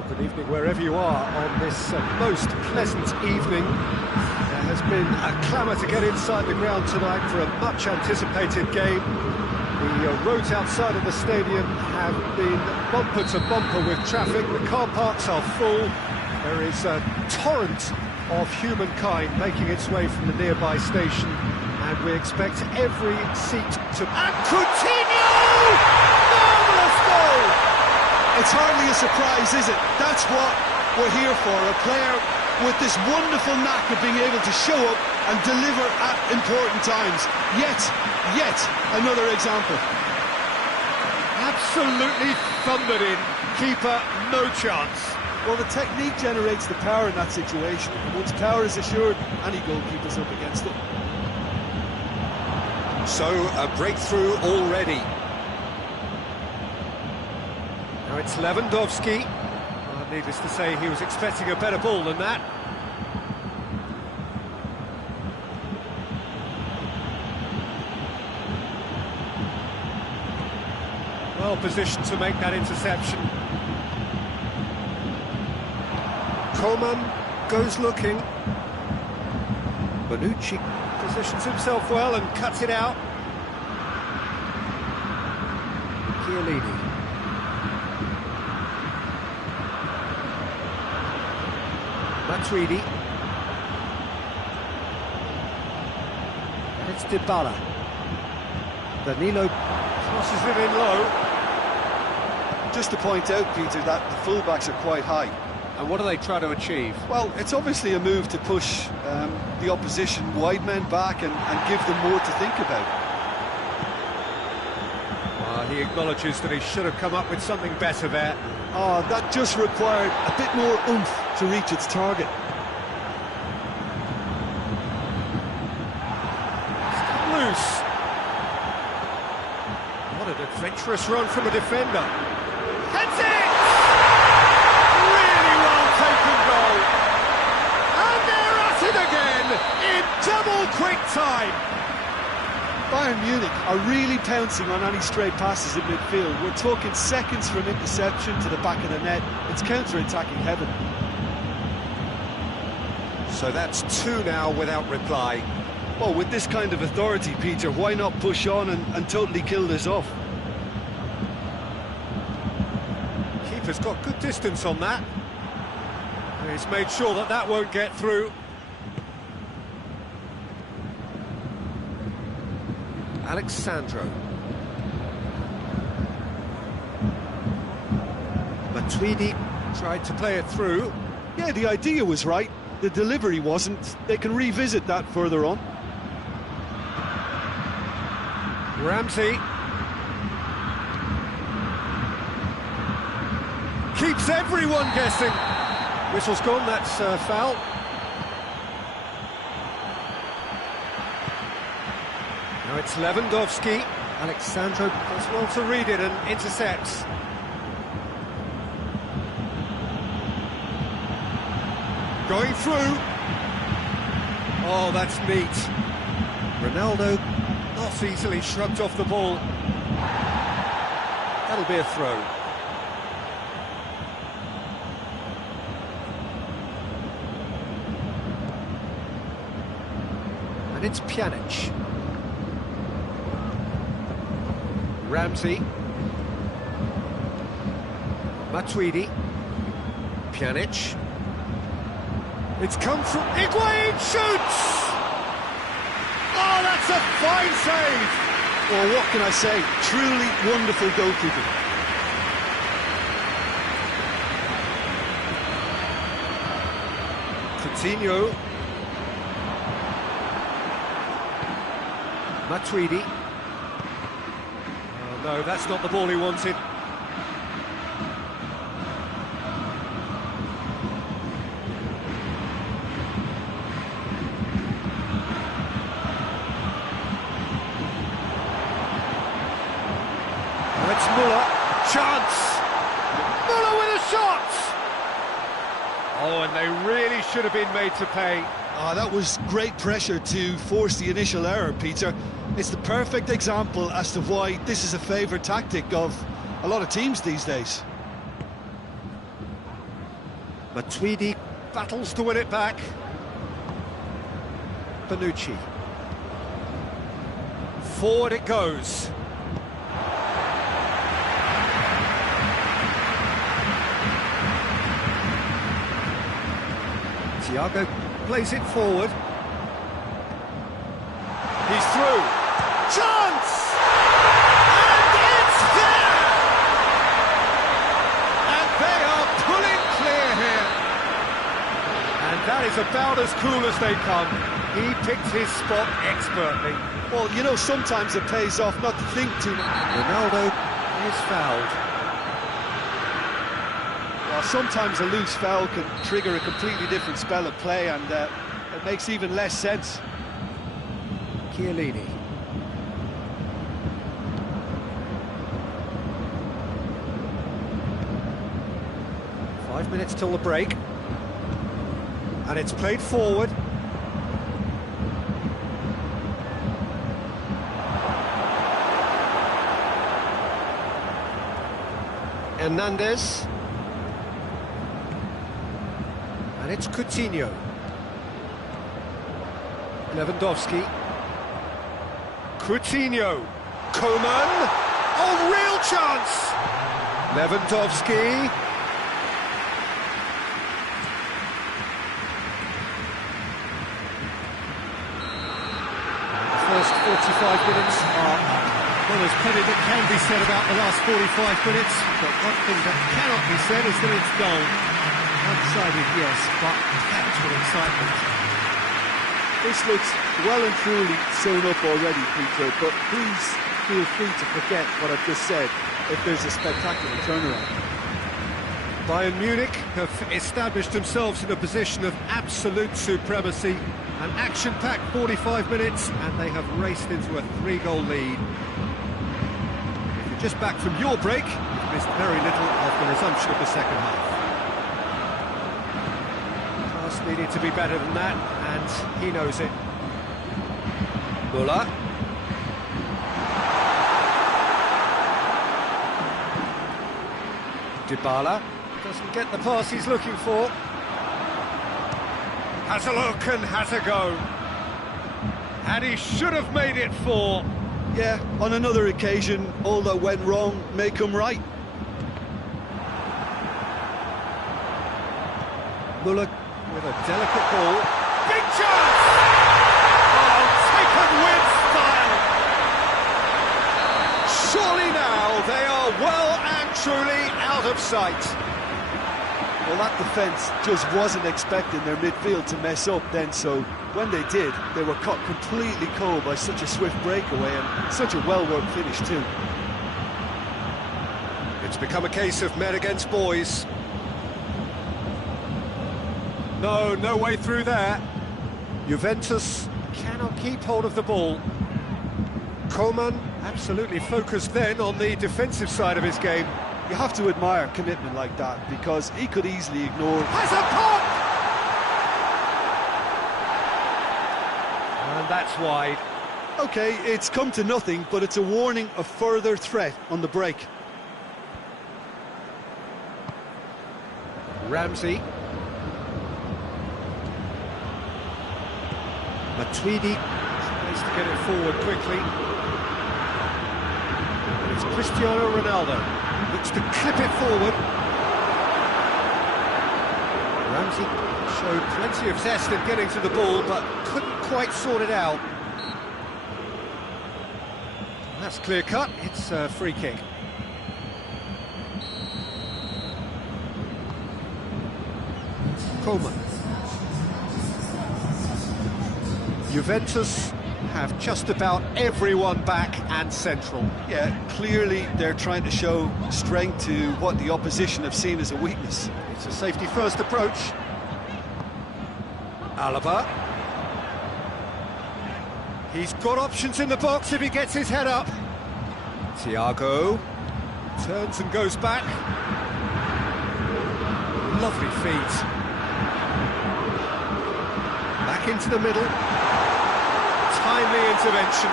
Good evening wherever you are on this most pleasant evening. There has been a clamour to get inside the ground tonight for a much anticipated game. The roads outside of the stadium have been bumper to bumper with traffic. The car parks are full. There is a torrent of humankind making its way from the nearby station, and we expect every seat to... And Coutinho! Marvellous goal! It's hardly a surprise, is it? That's what we're here for, a player with this wonderful knack of being able to show up and deliver at important times. Yet another example. Absolutely thundered in. Keeper, no chance. Well, the technique generates the power in that situation. Once power is assured, any goalkeeper's up against it. So, a breakthrough already. Now it's Lewandowski. Well, needless to say, he was expecting a better ball than that. Well positioned to make that interception. Coman goes looking. Bonucci positions himself well and cuts it out. Chiellini. Matuidi. It's Dybala. Danilo crosses it in low. Just to point out, Peter, that the fullbacks are quite high. And what do they try to achieve? Well, it's obviously a move to push the opposition wide men back and give them more to think about. He acknowledges that he should have come up with something better there. Oh, that just required a bit more oomph to reach its target. Loose. What an adventurous run from a defender. Heads it! Really well taken goal. And they're at it again in double quick time. Bayern Munich are really pouncing on any stray passes in midfield. We're talking seconds from interception to the back of the net. It's counter-attacking heaven. So that's two now without reply. Well, with this kind of authority, Peter, why not push on and totally kill this off? Keeper's got good distance on that. And he's made sure that that won't get through. Alexandro. Matuidi tried to play it through. Yeah, the idea was right. The delivery wasn't. They can revisit that further on. Ramsey. Keeps everyone guessing. Whistle's gone, that's foul. Now it's Lewandowski. Alexandro does well to read it and intercepts. Going through. Oh, that's neat. Ronaldo not easily shrugged off the ball. That'll be a throw. And it's Pjanic. Ramsey. Matuidi. Pjanic. It's come from Higuain, shoots! Oh, that's a fine save! Well, what can I say? Truly wonderful goalkeeping. Coutinho. Matuidi. Oh, no, that's not the ball he wanted. It's Muller, chance! Muller with a shot! Oh, and they really should have been made to pay. Oh, that was great pressure to force the initial error, Peter. It's the perfect example as to why this is a favourite tactic of a lot of teams these days. Matuidi battles to win it back. Bonucci. Forward it goes. Thiago plays it forward. He's through. Chance! And it's there! And they are pulling clear here. And that is about as cool as they come. He picked his spot expertly. Well, you know, sometimes it pays off not to think too much. Ronaldo is fouled. Well, sometimes a loose foul can trigger a completely different spell of play, and it makes even less sense. Chiellini. Five minutes till the break. And it's played forward. Hernandez. And it's Coutinho. Lewandowski. Coutinho. Coman. Oh, real chance! Lewandowski. The last 45 minutes are up. Well, there's plenty that can be said about the last 45 minutes, but one thing that cannot be said is that it's dull. One-sided, yes, but packed with excitement. This looks well and truly sewn up already, Peter, but please feel free to forget what I've just said if there's a spectacular turnaround. Bayern Munich have established themselves in a position of absolute supremacy. An action-packed 45 minutes, and they have raced into a 3-goal lead. If you're just back from your break, you've missed very little of the resumption of the second half. Pass needed to be better than that, and he knows it. Müller. Dybala doesn't get the pass he's looking for. Has a look and has a go. And he should have made it 4. Yeah, on another occasion, all that went wrong may come right. Müller with a delicate ball. Big chance! Oh, taken with style! Surely now they are well and truly out of sight. Well, that defence just wasn't expecting their midfield to mess up then, so when they did, they were caught completely cold by such a swift breakaway and such a well-worked finish too. It's become a case of men against boys. No way through there. Juventus cannot keep hold of the ball. Coman absolutely focused then on the defensive side of his game. You have to admire commitment like that, because he could easily ignore... Has a pop! And that's wide. OK, it's come to nothing, but it's a warning of further threat on the break. Ramsey. Matuidi tries to get it forward quickly. It's Cristiano Ronaldo. Looks to clip it forward. Ramsey showed plenty of zest in getting to the ball, but couldn't quite sort it out. That's clear cut. It's a free kick. Coman. Juventus have just about everyone back and central. Yeah, clearly they're trying to show strength to what the opposition have seen as a weakness. It's a safety-first approach. Alaba. He's got options in the box if he gets his head up. Thiago turns and goes back. Lovely feet. Back into the middle. Timely intervention.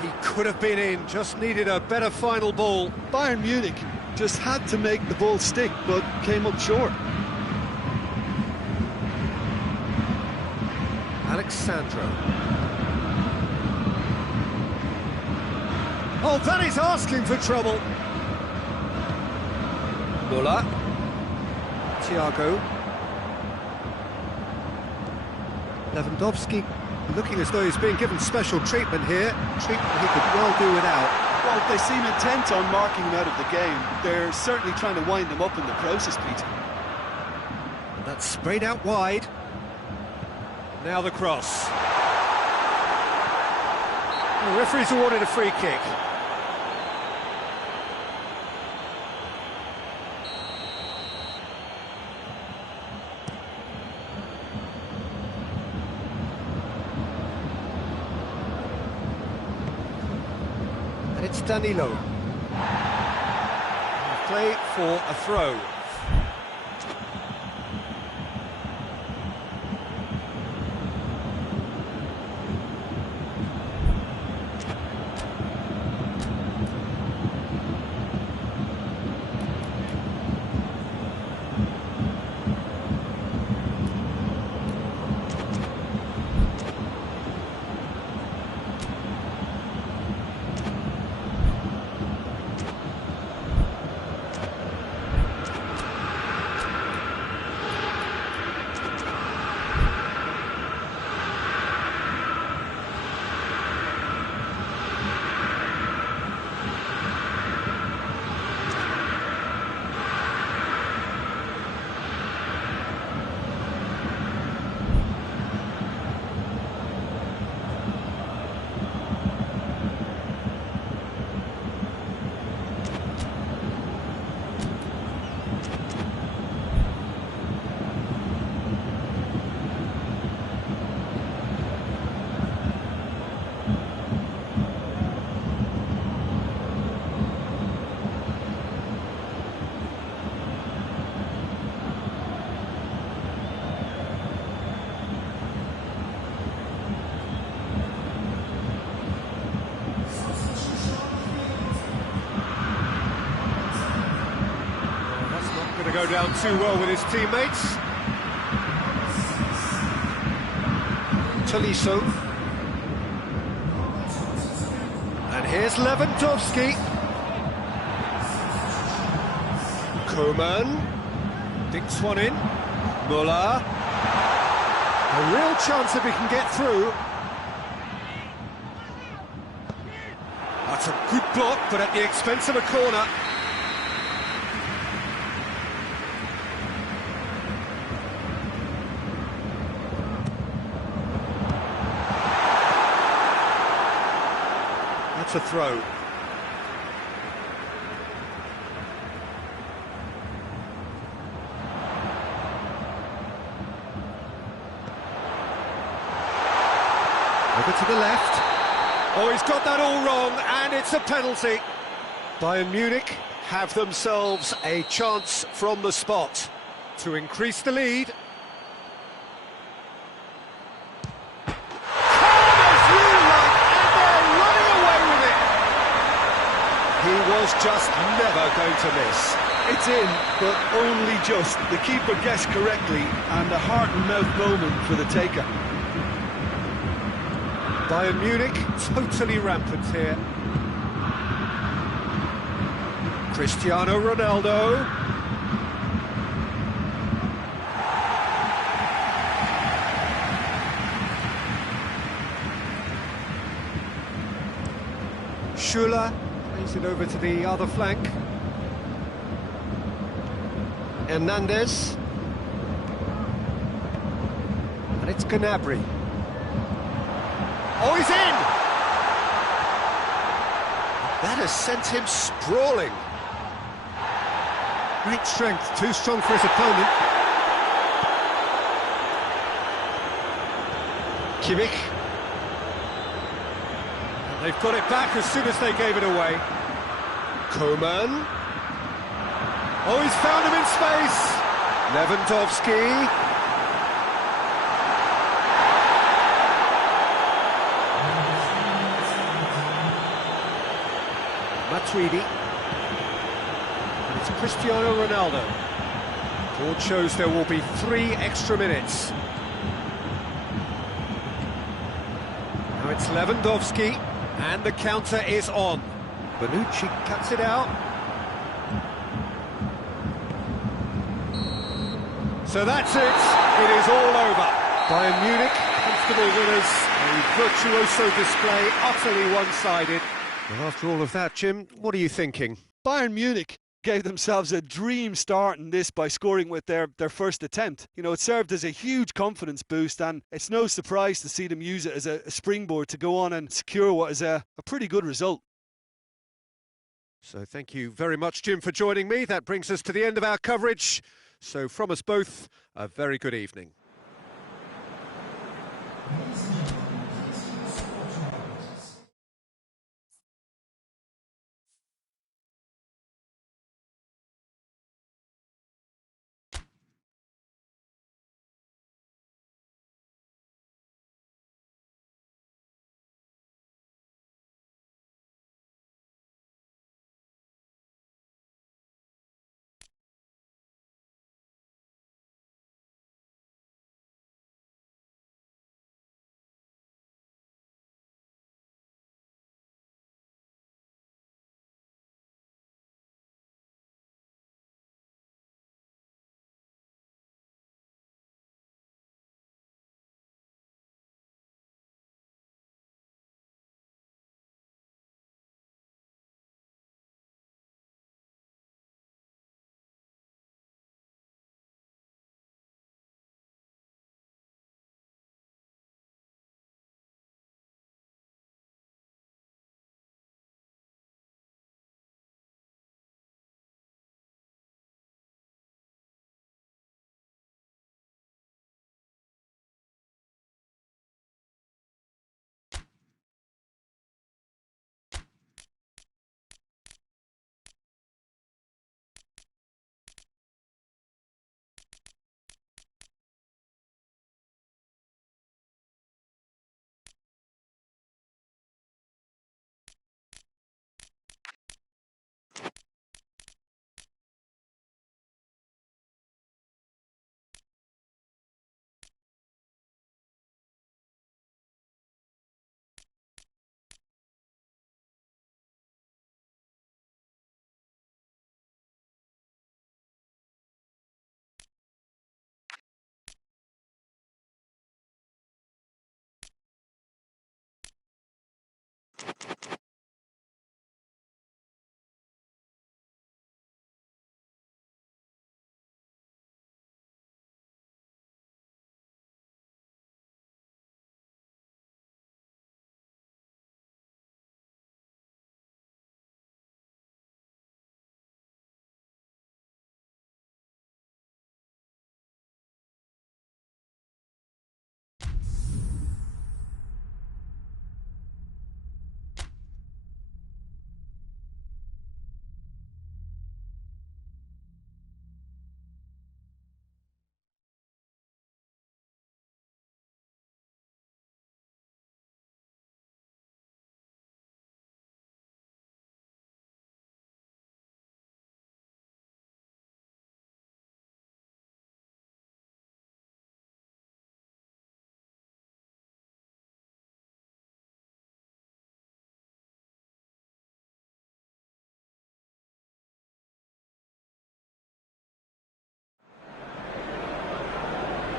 He could have been in, just needed a better final ball. Bayern Munich just had to make the ball stick, but came up short. Alexandro. Oh, that is asking for trouble. Müller. Thiago. Lewandowski looking as though he's being given special treatment here. Treatment he could well do without. Well, they seem intent on marking him out of the game. They're certainly trying to wind him up in the process, Peter. That's sprayed out wide. Now the cross. The referee's awarded a free kick. And it's Danilo. Play for a throw. out too well with his teammates. Tolisso. And here's Lewandowski. Koeman. Dinks one in. Muller. A real chance if he can get through. That's a good block, but at the expense of a corner. That's a throw. Over to the left. Oh, he's got that all wrong, and it's a penalty. Bayern Munich have themselves a chance from the spot to increase the lead. Calm as you like, and they're running away with it. He was just never going to miss. It's in, but only just. The keeper guessed correctly, and a heart-and-mouth moment for the taker. Bayern Munich totally rampant here. Cristiano Ronaldo. Schuller plays it over to the other flank. Hernandez. And it's Gnabry. Oh, he's in! That has sent him sprawling. Great strength, too strong for his opponent. Kimmich. They've got it back as soon as they gave it away. Koeman. Oh, he's found him in space. Lewandowski. Matuidi. And it's Cristiano Ronaldo. Board shows there will be 3 extra minutes. Now it's Lewandowski, and the counter is on. Bonucci cuts it out. So that's it. It is all over. Bayern Munich, comfortable winners. A virtuoso display, utterly one-sided. Well, after all of that, Jim, what are you thinking? Bayern Munich gave themselves a dream start in this by scoring with their first attempt. You know, it served as a huge confidence boost, and it's no surprise to see them use it as a springboard to go on and secure what is a pretty good result. So thank you very much, Jim, for joining me. That brings us to the end of our coverage. So from us both, a very good evening.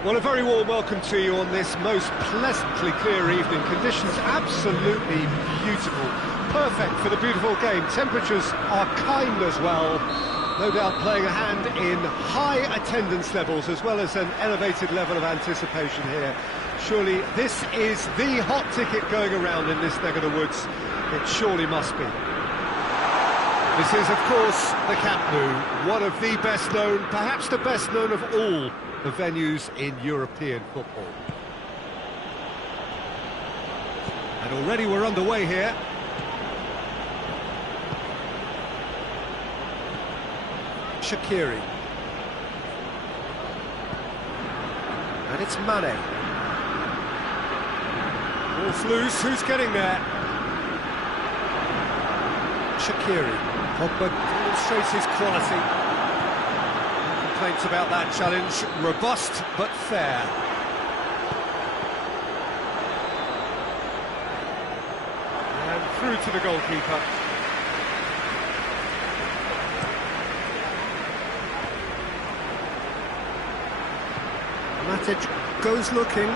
Well, a very warm welcome to you on this most pleasantly clear evening. Conditions absolutely beautiful. Perfect for the beautiful game. Temperatures are kind as well. No doubt playing a hand in high attendance levels as well as an elevated level of anticipation here. Surely this is the hot ticket going around in this neck of the woods. It surely must be. This is, of course, the Camp Nou, one of the best known, perhaps the best known of all the venues in European football. And already we're underway here. Shaqiri. And it's Mane. Ball's loose, who's getting there? Shaqiri. Pogba demonstrates his quality. No complaints about that challenge. Robust but fair. And through to the goalkeeper. Matic goes looking.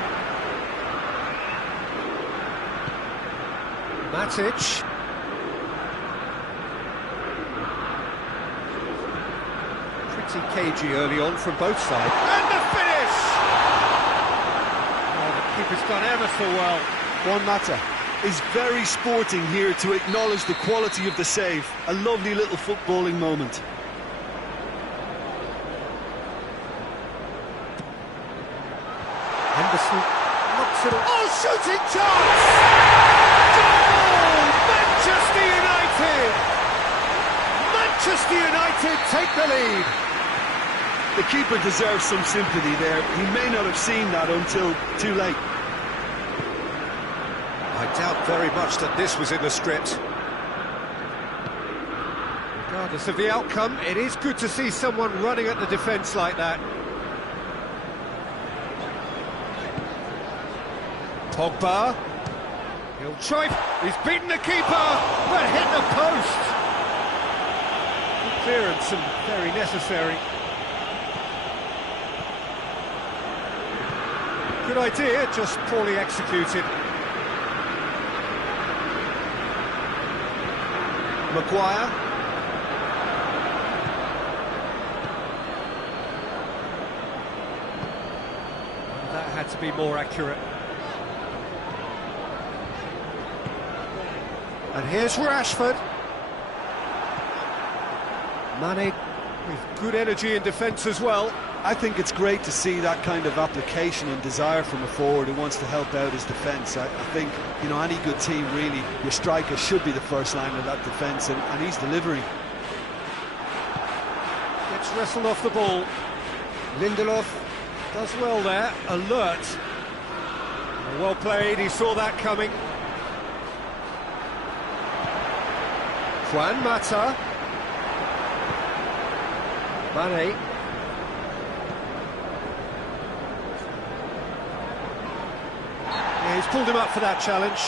Matic. Pretty cagey early on from both sides. And the finish! Oh, the keeper's done ever so well. Juan Mata is very sporting here to acknowledge the quality of the save. A lovely little footballing moment. Henderson knocks it. Oh, shooting chance! Goal! Manchester United! Manchester United take the lead. The keeper deserves some sympathy there. He may not have seen that until too late. I doubt very much that this was in the script. Regardless of the outcome, it is good to see someone running at the defence like that. Pogba. He'll try. He's beaten the keeper, but hit the post. Good clearance and very necessary. Good idea, just poorly executed. Maguire. That had to be more accurate. And here's Rashford. Mane with good energy in defence as well. I think it's great to see that kind of application and desire from a forward who wants to help out his defence. I think, you know, any good team really, your striker should be the first line of that defence, and he's delivering. Gets wrestled off the ball. Lindelof does well there, alert. Well played, he saw that coming. Juan Mata. Mane. Yeah, he's pulled him up for that challenge.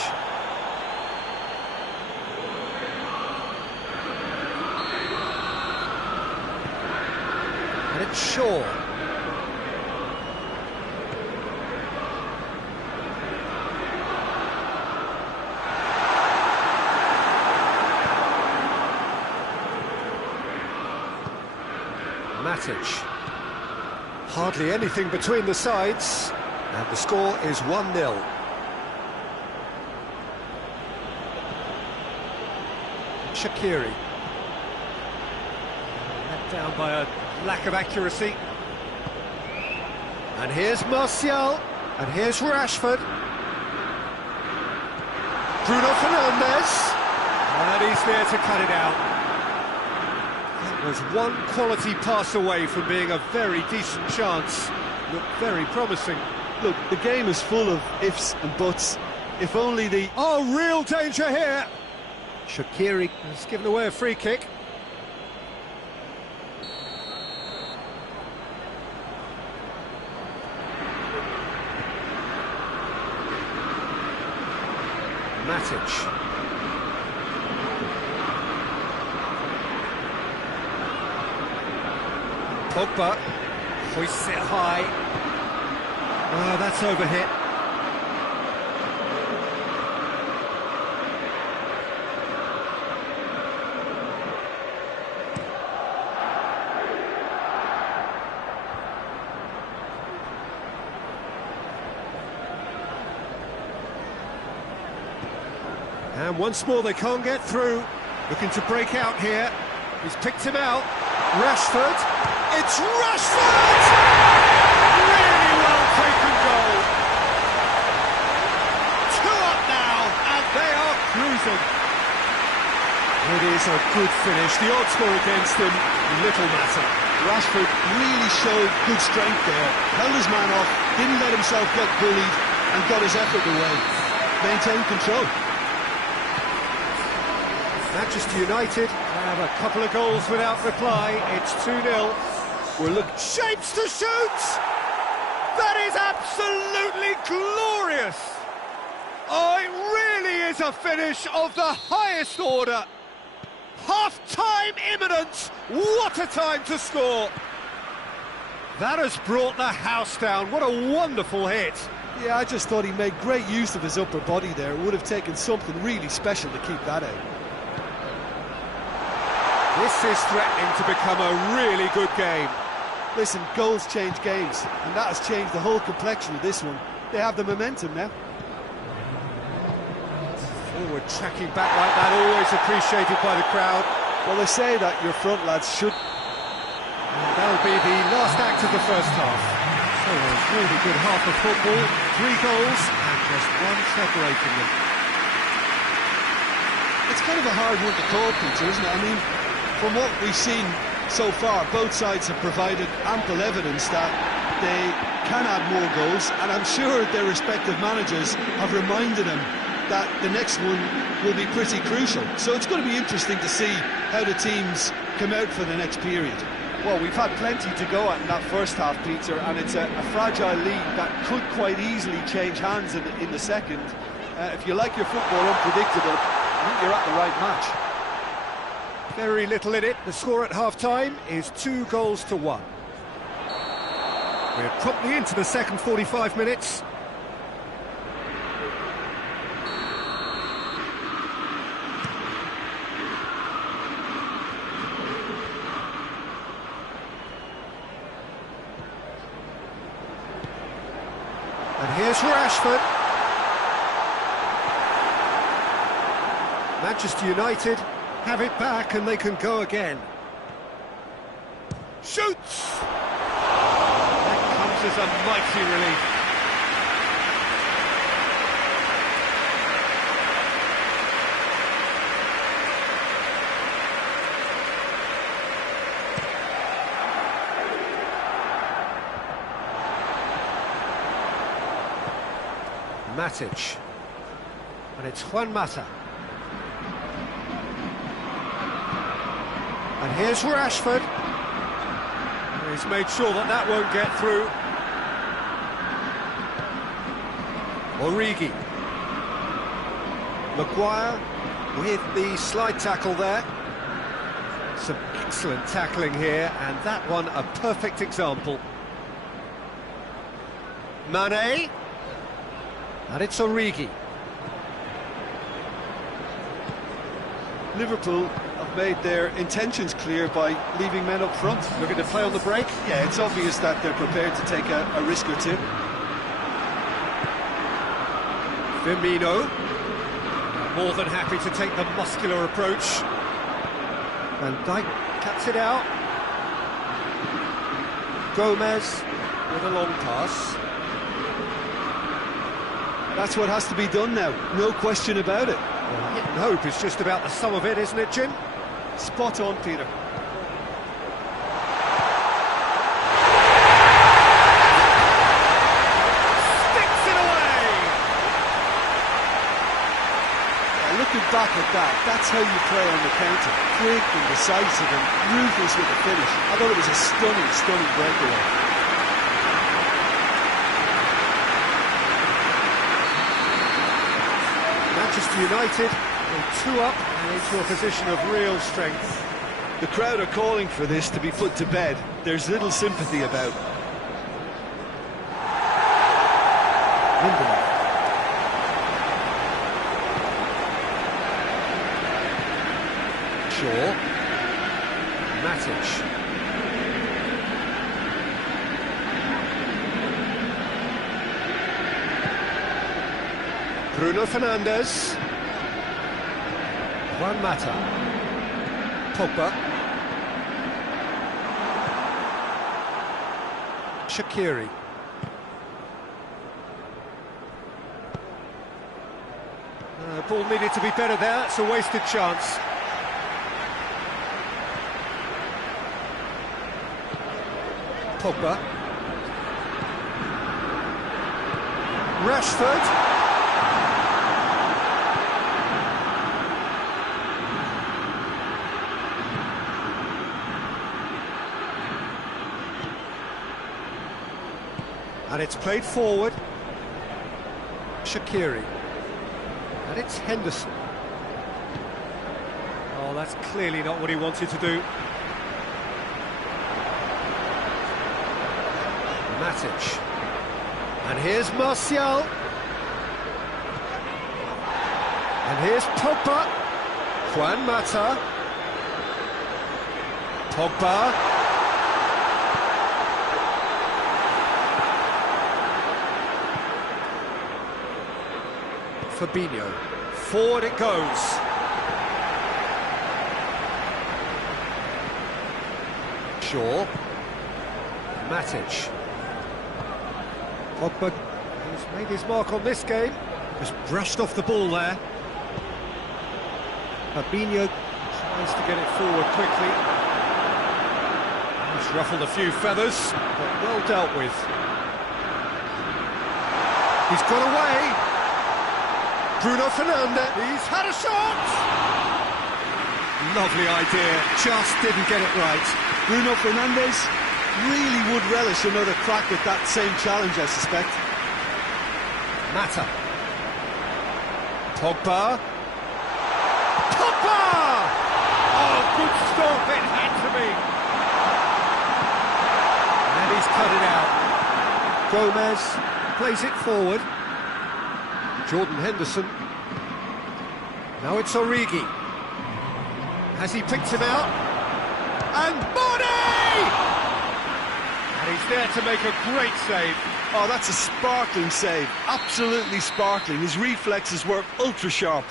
And it's Shaw. Matic. Hardly anything between the sides, and the score is 1-0. Shaqiri. Let down by a lack of accuracy. And here's Martial, and here's Rashford. Bruno Fernandes, and he's there to cut it out. Was one quality pass away from being a very decent chance. Looked very promising. Look, the game is full of ifs and buts. If only the... Oh, real danger here! Shaqiri has given away a free kick. Matic. Pogba hoists it high. Oh, that's overhit. And once more they can't get through. Looking to break out here. He's picked him out. Rashford. It's Rashford! Really well taken goal. 2 up now, and they are cruising. It is a good finish. The odds were against him. Little matter. Rashford really showed good strength there. Held his man off, didn't let himself get bullied, and got his effort away. Maintained control. Manchester United have a couple of goals without reply. It's 2-0. We're looking... Shapes to shoot! That is absolutely glorious! Oh, it really is a finish of the highest order. Half-time imminent. What a time to score. That has brought the house down. What a wonderful hit. Yeah, I just thought he made great use of his upper body there. It would have taken something really special to keep that out. This is threatening to become a really good game. Listen, goals change games, and that has changed the whole complexion of this one. They have the momentum now. Forward tracking back like that, always appreciated by the crowd. Well, they say that your front lads should... And that'll be the last act of the first half. So a really good half of football, 3 goals, and just 1 separating them. It's kind of a hard one to call, Peter, isn't it? I mean, from what we've seen so far, both sides have provided ample evidence that they can add more goals, and I'm sure their respective managers have reminded them that the next one will be pretty crucial. So it's going to be interesting to see how the teams come out for the next period. Well, we've had plenty to go at in that first half, Peter, and it's a fragile lead that could quite easily change hands in the second. If you like your football unpredictable, I think you're at the right match. Very little in it. The score at half-time is 2 goals to 1. We're promptly into the second 45 minutes. And here's Rashford. Manchester United have it back and they can go again. Shoots! That comes as a mighty relief. Matic. And it's Juan Mata. And here's Rashford. He's made sure that that won't get through. Origi. Maguire with the slide tackle there. Some excellent tackling here, and that one a perfect example. Mane. And it's Origi. Liverpool have made their intentions clear by leaving men up front. Looking to play on the break. Yeah, it's obvious that they're prepared to take a risk or two. Firmino, more than happy to take the muscular approach. Van Dijk cuts it out. Gomez with a long pass. That's what has to be done now, no question about it. Well, hit and hope is just about the sum of it, isn't it, Jim? Spot on, Peter. Sticks it away! Looking back at that, that's how you play on the counter. Quick and decisive and ruthless with the finish. I thought it was a stunning, stunning breakaway. Manchester United are 2 up and into a position of real strength. The crowd are calling for this to be put to bed. There's little sympathy about. Lindelof. Shaw. Matic. Bruno Fernandes. Juan Mata. Pogba. Shaqiri. Ball needed to be better there, it's a wasted chance. Pogba. Rashford. And it's played forward. Shaqiri. And it's Henderson. Oh, that's clearly not what he wanted to do. Matic. And here's Martial. And here's Pogba. Juan Mata. Pogba. Fabinho. Forward it goes. Shaw. Matic. Pogba, who's made his mark on this game, just brushed off the ball there. Fabinho tries to get it forward quickly. He's ruffled a few feathers, but well dealt with. He's got away. Bruno Fernandes, he's had a shot! Lovely idea, just didn't get it right. Bruno Fernandes really would relish another crack at that same challenge, I suspect. Mata. Pogba. Pogba! Oh, good stop, it had to be. And he's cut it out. Gomez plays it forward. Jordan Henderson. Now it's Origi. Has he picked him out? And Body! And he's there to make a great save. Oh, that's a sparkling save. Absolutely sparkling. His reflexes were ultra sharp.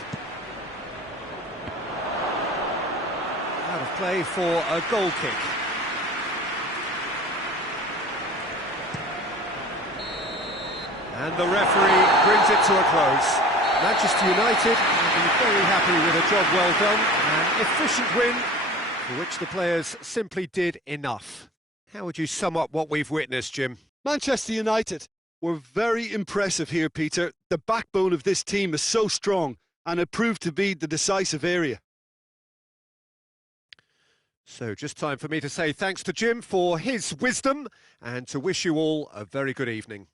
Out of play for a goal kick. And the referee brings it to a close. Manchester United will be very happy with a job well done. An efficient win for which the players simply did enough. How would you sum up what we've witnessed, Jim? Manchester United were very impressive here, Peter. The backbone of this team is so strong, and it proved to be the decisive area. So just time for me to say thanks to Jim for his wisdom and to wish you all a very good evening.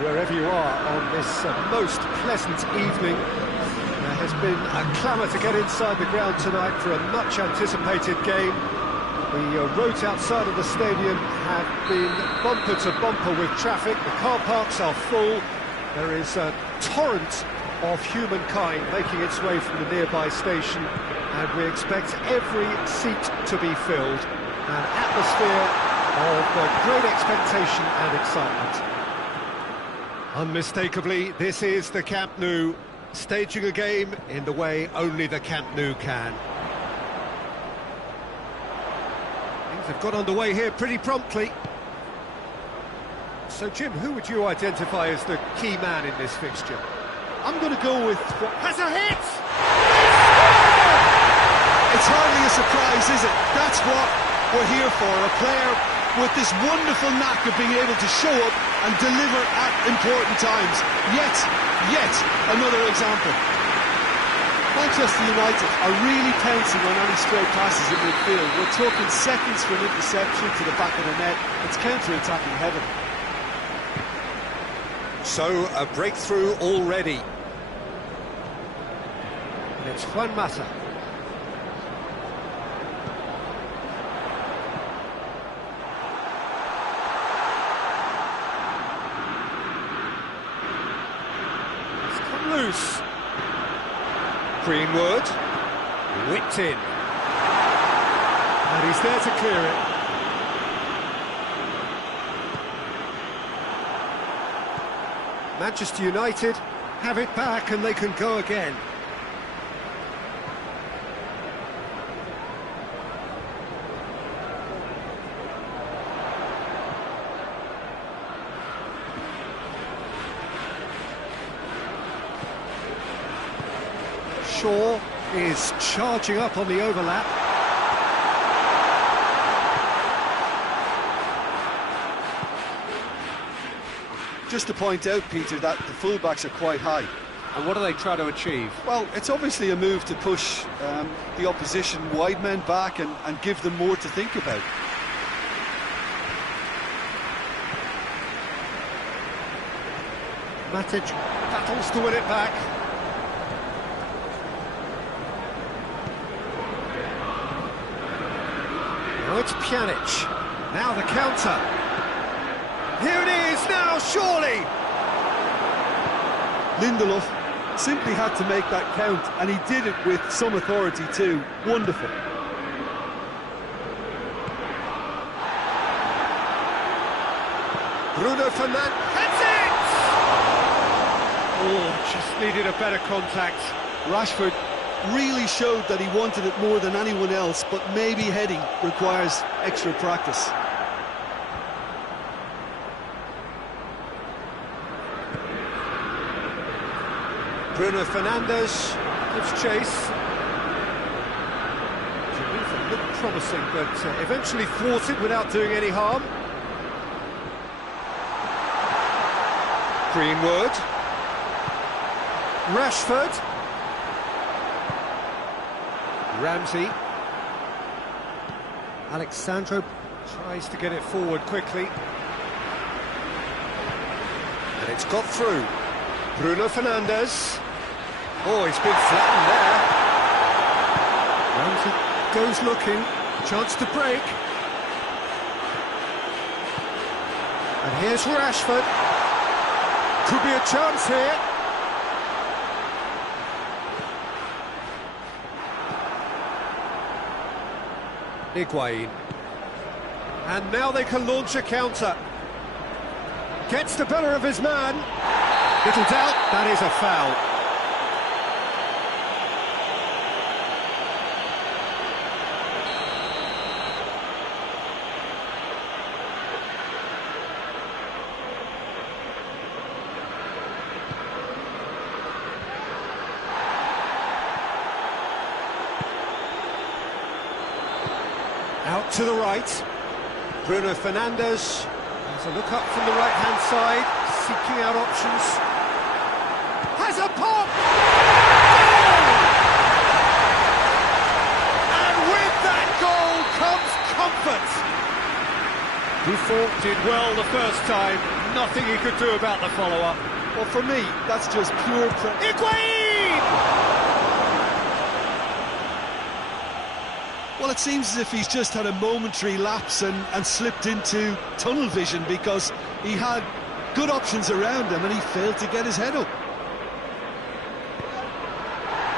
Wherever you are on this most pleasant evening, there has been a clamour to get inside the ground tonight for a much anticipated game. The roads outside of the stadium have been bumper to bumper with traffic. The car parks are full. There is a torrent of humankind making its way from the nearby station, and we expect every seat to be filled. An atmosphere of great expectation and excitement. Unmistakably, this is the Camp Nou, staging a game in the way only the Camp Nou can. Things have got underway here pretty promptly. So, Jim, who would you identify as the key man in this fixture? I'm going to go with... Has a hit! It's hardly a surprise, is it? That's what we're here for, a player with this wonderful knack of being able to show up and deliver at important times. Yet another example. Manchester United are really pouncing on any stray passes in midfield. We're talking seconds for an interception to the back of the net. It's counter-attacking heaven. So, a breakthrough already. And it's Juan Mata. Loose. Greenwood, whipped in, and he's there to clear it. Manchester United have it back and they can go again. Shaw is charging up on the overlap. Just to point out, Peter, that the fullbacks are quite high. And what do they try to achieve? Well, it's obviously a move to push the opposition wide men back and give them more to think about. Matic battles to win it back. Now it's Pjanic. Now the counter. Here it is now, surely! Lindelof simply had to make that count, and he did it with some authority too. Wonderful. Bruno Fernandes. That's it! Oh, just needed a better contact. Rashford really showed that he wanted it more than anyone else, but maybe heading requires extra practice. Bruno Fernandes gives chase. It looked promising, but eventually thwarted without doing any harm. Greenwood. Rashford. Ramsey. Alexandro tries to get it forward quickly. And it's got through. Bruno Fernandes. Oh, he's been flattened there. Ramsey goes looking. Chance to break. And here's Rashford. Could be a chance here. Higuain. And now they can launch a counter. Gets the better of his man. Little doubt, that is a foul. Out to the right. Bruno Fernandes has a look up from the right-hand side, seeking out options. Has a pop! Goal! And with that goal comes comfort. Buffon did well the first time. Nothing he could do about the follow-up. Well, for me, that's just pure... Higuain! Well, it seems as if he's just had a momentary lapse and slipped into tunnel vision, because he had good options around him and he failed to get his head up.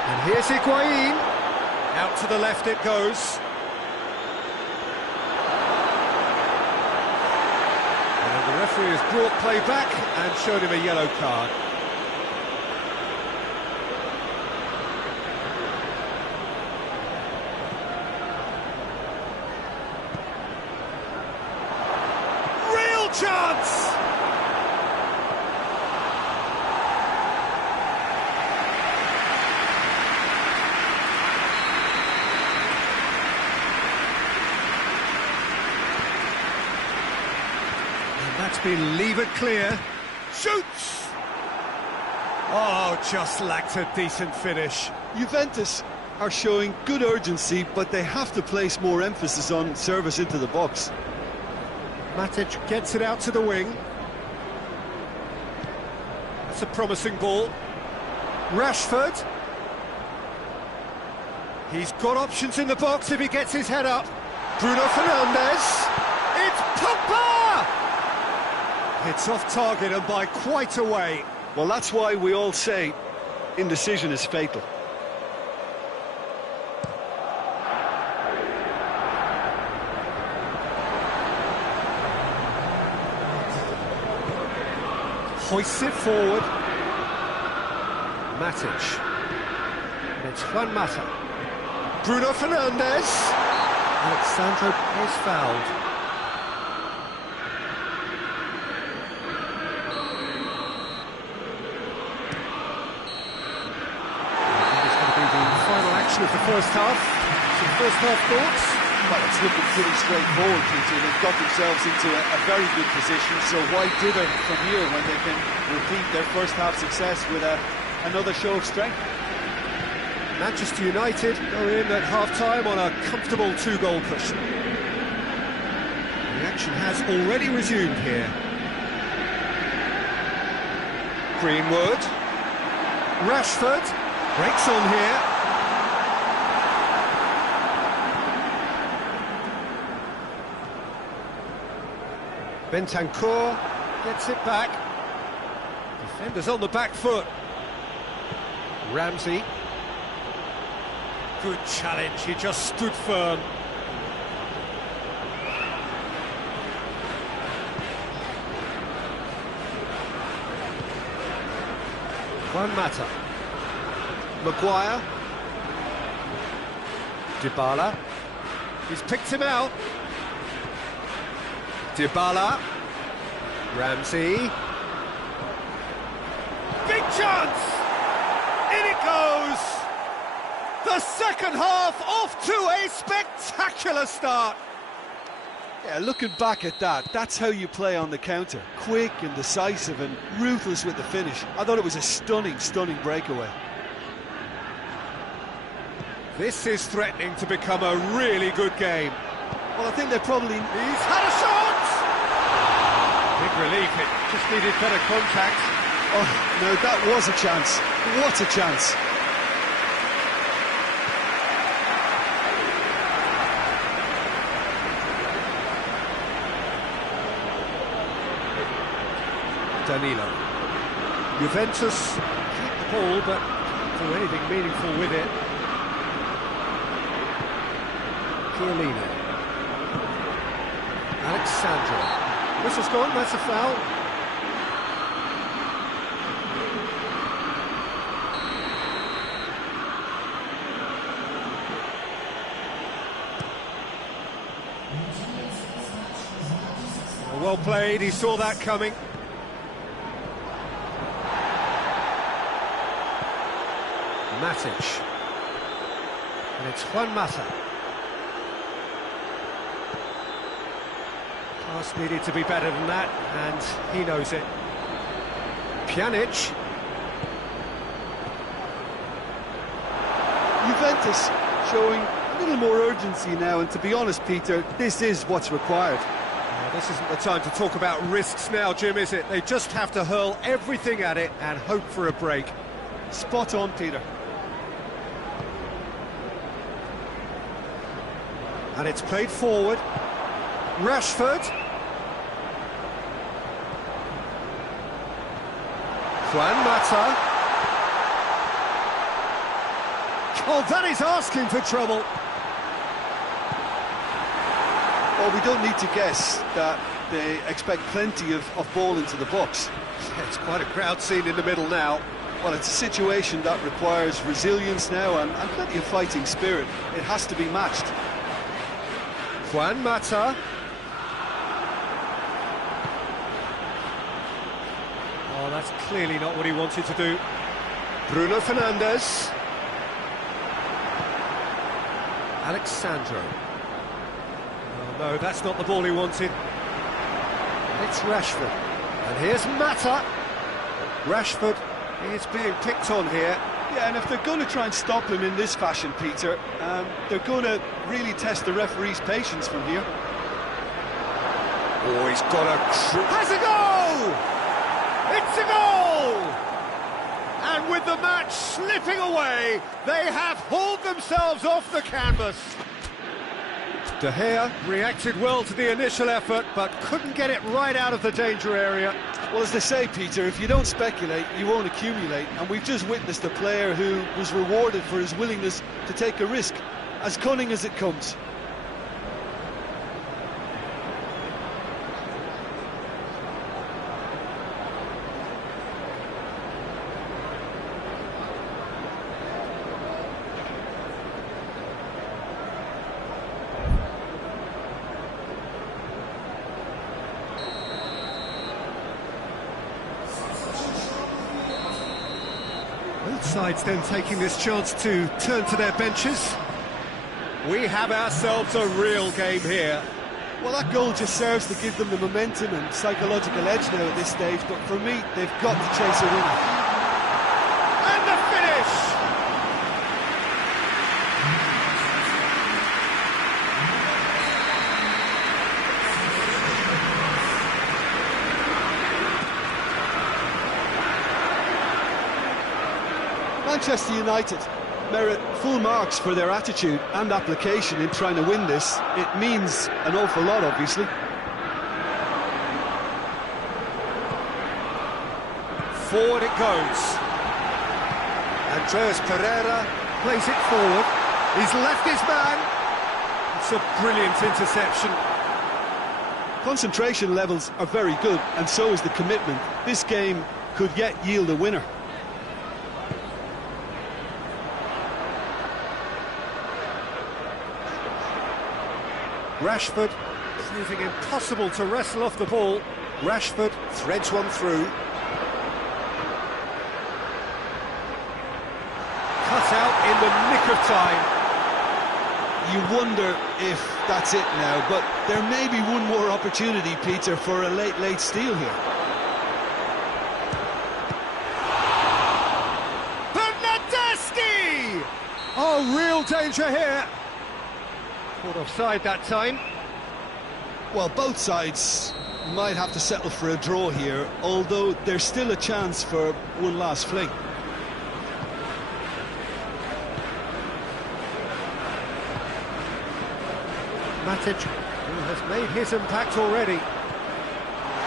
And here's Higuain. Out to the left it goes. And the referee has brought play back and showed him a yellow card. Chance! And that's been levered clear. Shoots! Oh, just lacked a decent finish. Juventus are showing good urgency, but they have to place more emphasis on service into the box. Matic gets it out to the wing. That's a promising ball. Rashford. He's got options in the box if he gets his head up. Bruno Fernandes. It's Pogba! It's off target and by quite a way. Well, that's why we all say indecision is fatal. Hoists it forward. Matic. And it's Juan Mata. Bruno Fernandes. Alexandro is fouled. I think it's going to be the final action of the first half. Some first half thoughts? Well, it's looking pretty straightforward, Peter. They've got themselves into a very good position, so why dither from here when they can repeat their first half success with another show of strength? Manchester United go in at half-time on a comfortable 2-goal cushion. The action has already resumed here. Greenwood. Rashford breaks on here. Bentancur gets it back. Defenders on the back foot. Ramsey. Good challenge, he just stood firm. Juan Mata. Maguire. Dybala. He's picked him out. Dybala. Ramsey. Big chance! In it goes! The second half off to a spectacular start. Yeah, looking back at that, that's how you play on the counter. Quick and decisive and ruthless with the finish. I thought it was a stunning, stunning breakaway. This is threatening to become a really good game. Well, I think they probably... He's had a shot! Big relief, it just needed better contact. Oh, no, that was a chance. What a chance. Danilo. Juventus keep the ball, but can't do anything meaningful with it. Chiellini. Alexandro. Whistle's gone, that's a foul. Well played, he saw that coming. Matic. And it's Juan Mata. Pass needed to be better than that, and he knows it. Pjanic. Juventus showing a little more urgency now, and to be honest, Peter, this is what's required. This isn't the time to talk about risks now, Jim, is it? They just have to hurl everything at it and hope for a break. Spot on, Peter. And it's played forward. Rashford. Juan Mata. Oh, that is asking for trouble. Well, we don't need to guess that they expect plenty of ball into the box. Yeah, it's quite a crowd scene in the middle now. Well, it's a situation that requires resilience now and plenty of fighting spirit. It has to be matched. Juan Mata. Oh, that's clearly not what he wanted to do. Bruno Fernandes. Alexandro. Oh, no, that's not the ball he wanted. It's Rashford. And here's Mata. Rashford is being picked on here. Yeah, and if they're going to try and stop him in this fashion, Peter, they're going to really test the referee's patience from here. Oh, he's got a... Has a goal! It's a goal! And with the match slipping away, they have hauled themselves off the canvas. De Gea reacted well to the initial effort, but couldn't get it right out of the danger area. Well, as they say, Peter, if you don't speculate, you won't accumulate. And we've just witnessed a player who was rewarded for his willingness to take a risk, as cunning as it comes. Both sides then taking this chance to turn to their benches. We have ourselves a real game here. Well, that goal just serves to give them the momentum and psychological edge now at this stage, but for me, they've got to chase a winner. And the finish! Manchester United merit full marks for their attitude and application in trying to win this. It means an awful lot, obviously. Forward it goes. Andreas Pereira plays it forward. He's left his man. It's a brilliant interception. Concentration levels are very good, and so is the commitment. This game could yet yield a winner. Rashford proving impossible to wrestle off the ball. Rashford threads one through. Cut out in the nick of time. you wonder if that's it now, but there may be one more opportunity, Peter, for a late steal here. Bernardeschi! Oh, real danger here. Caught offside that time. Well, both sides might have to settle for a draw here, although there's still a chance for one last fling. Matic, who has made his impact already.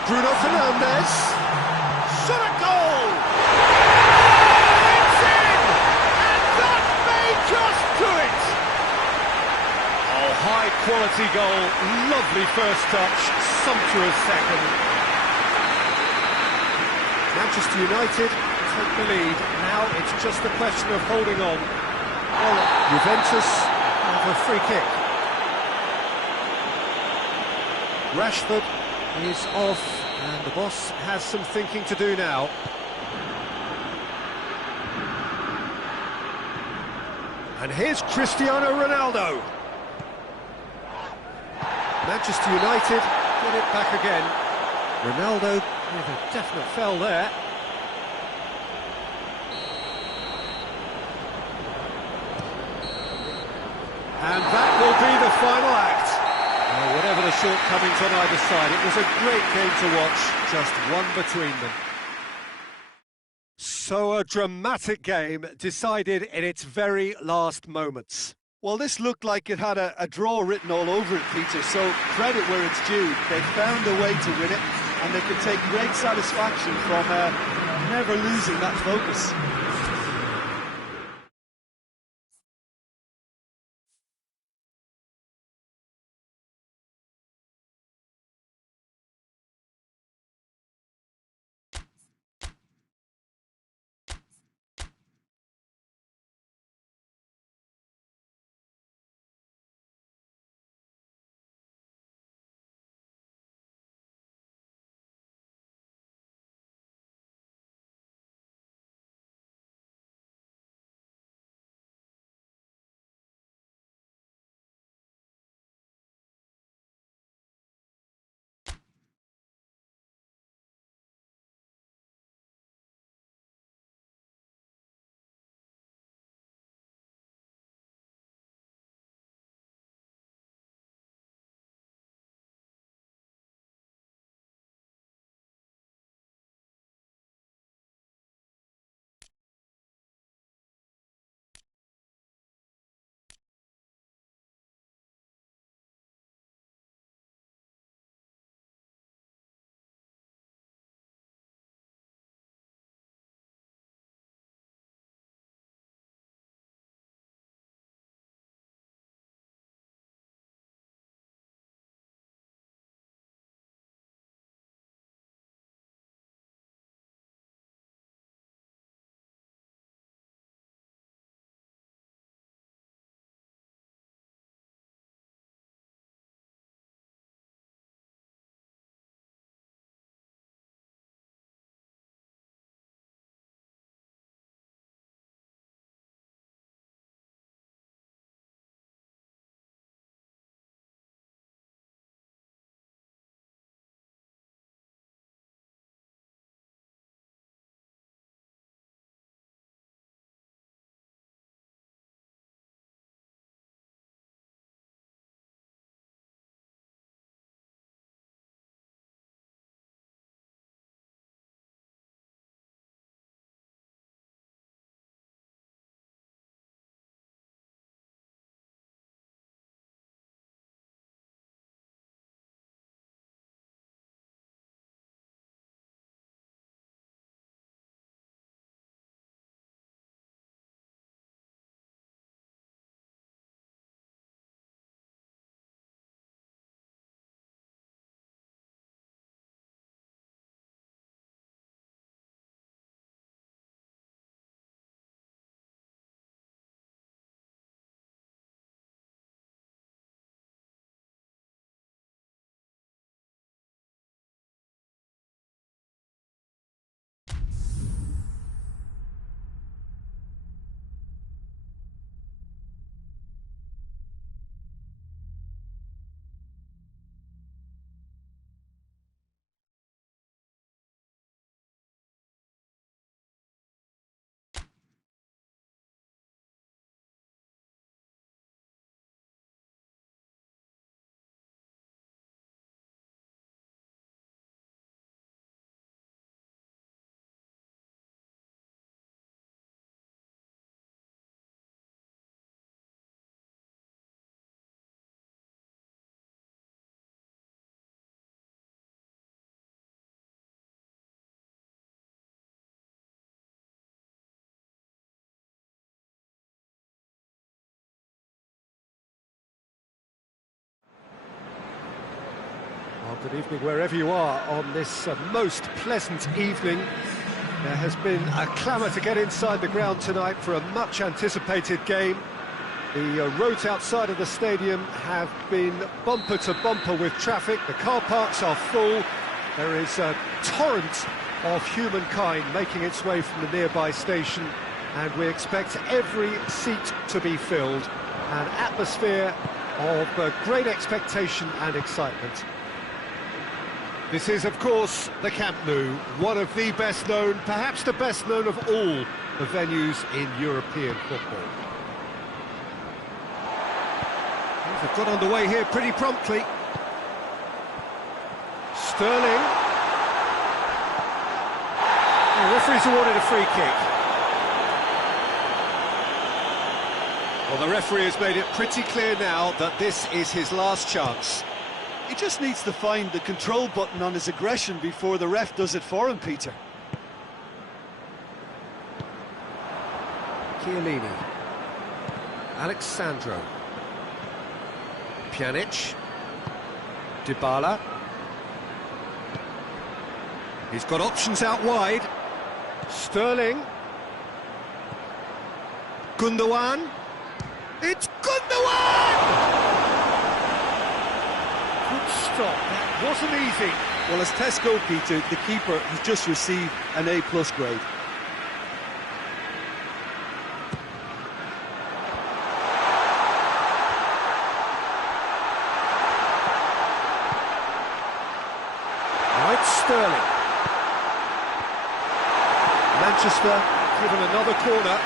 Bruno Fernandes. Shot a goal! It's in! And that may just do it! Oh, high quality goal. Lovely first touch, sumptuous second. Manchester United take the lead. Now it's just a question of holding on. Well, Juventus have a free kick. Rashford is off, and the boss has some thinking to do now. And here's Cristiano Ronaldo. Manchester United get it back again. Ronaldo with a definite foul there. And that will be the final act. Whatever the shortcomings on either side, it was a great game to watch, just one between them. So a dramatic game decided in its very last moments. Well, this looked like it had a draw written all over it, Peter, so credit where it's due. They found a way to win it, and they could take great satisfaction from never losing that focus. Good evening wherever you are on this most pleasant evening. There has been a clamour to get inside the ground tonight for a much-anticipated game. The roads outside of the stadium have been bumper to bumper with traffic. The car parks are full. There is a torrent of humankind making its way from the nearby station, and we expect every seat to be filled. An atmosphere of great expectation and excitement. This is, of course, the Camp Nou, one of the best known, perhaps the best known of all the venues in European football. They've got underway here pretty promptly. Sterling. The referee's awarded a free kick. Well, the referee has made it pretty clear now that this is his last chance. He just needs to find the control button on his aggression before the ref does it for him, Peter. Chiellini. Alexandro. Pjanic. Dybala. He's got options out wide. Sterling. Gundogan. It's Gundogan! Good stop, that wasn't easy. Well, as tests go, Peter, the keeper has just received an A+ grade. Now it's Sterling. Manchester given another corner.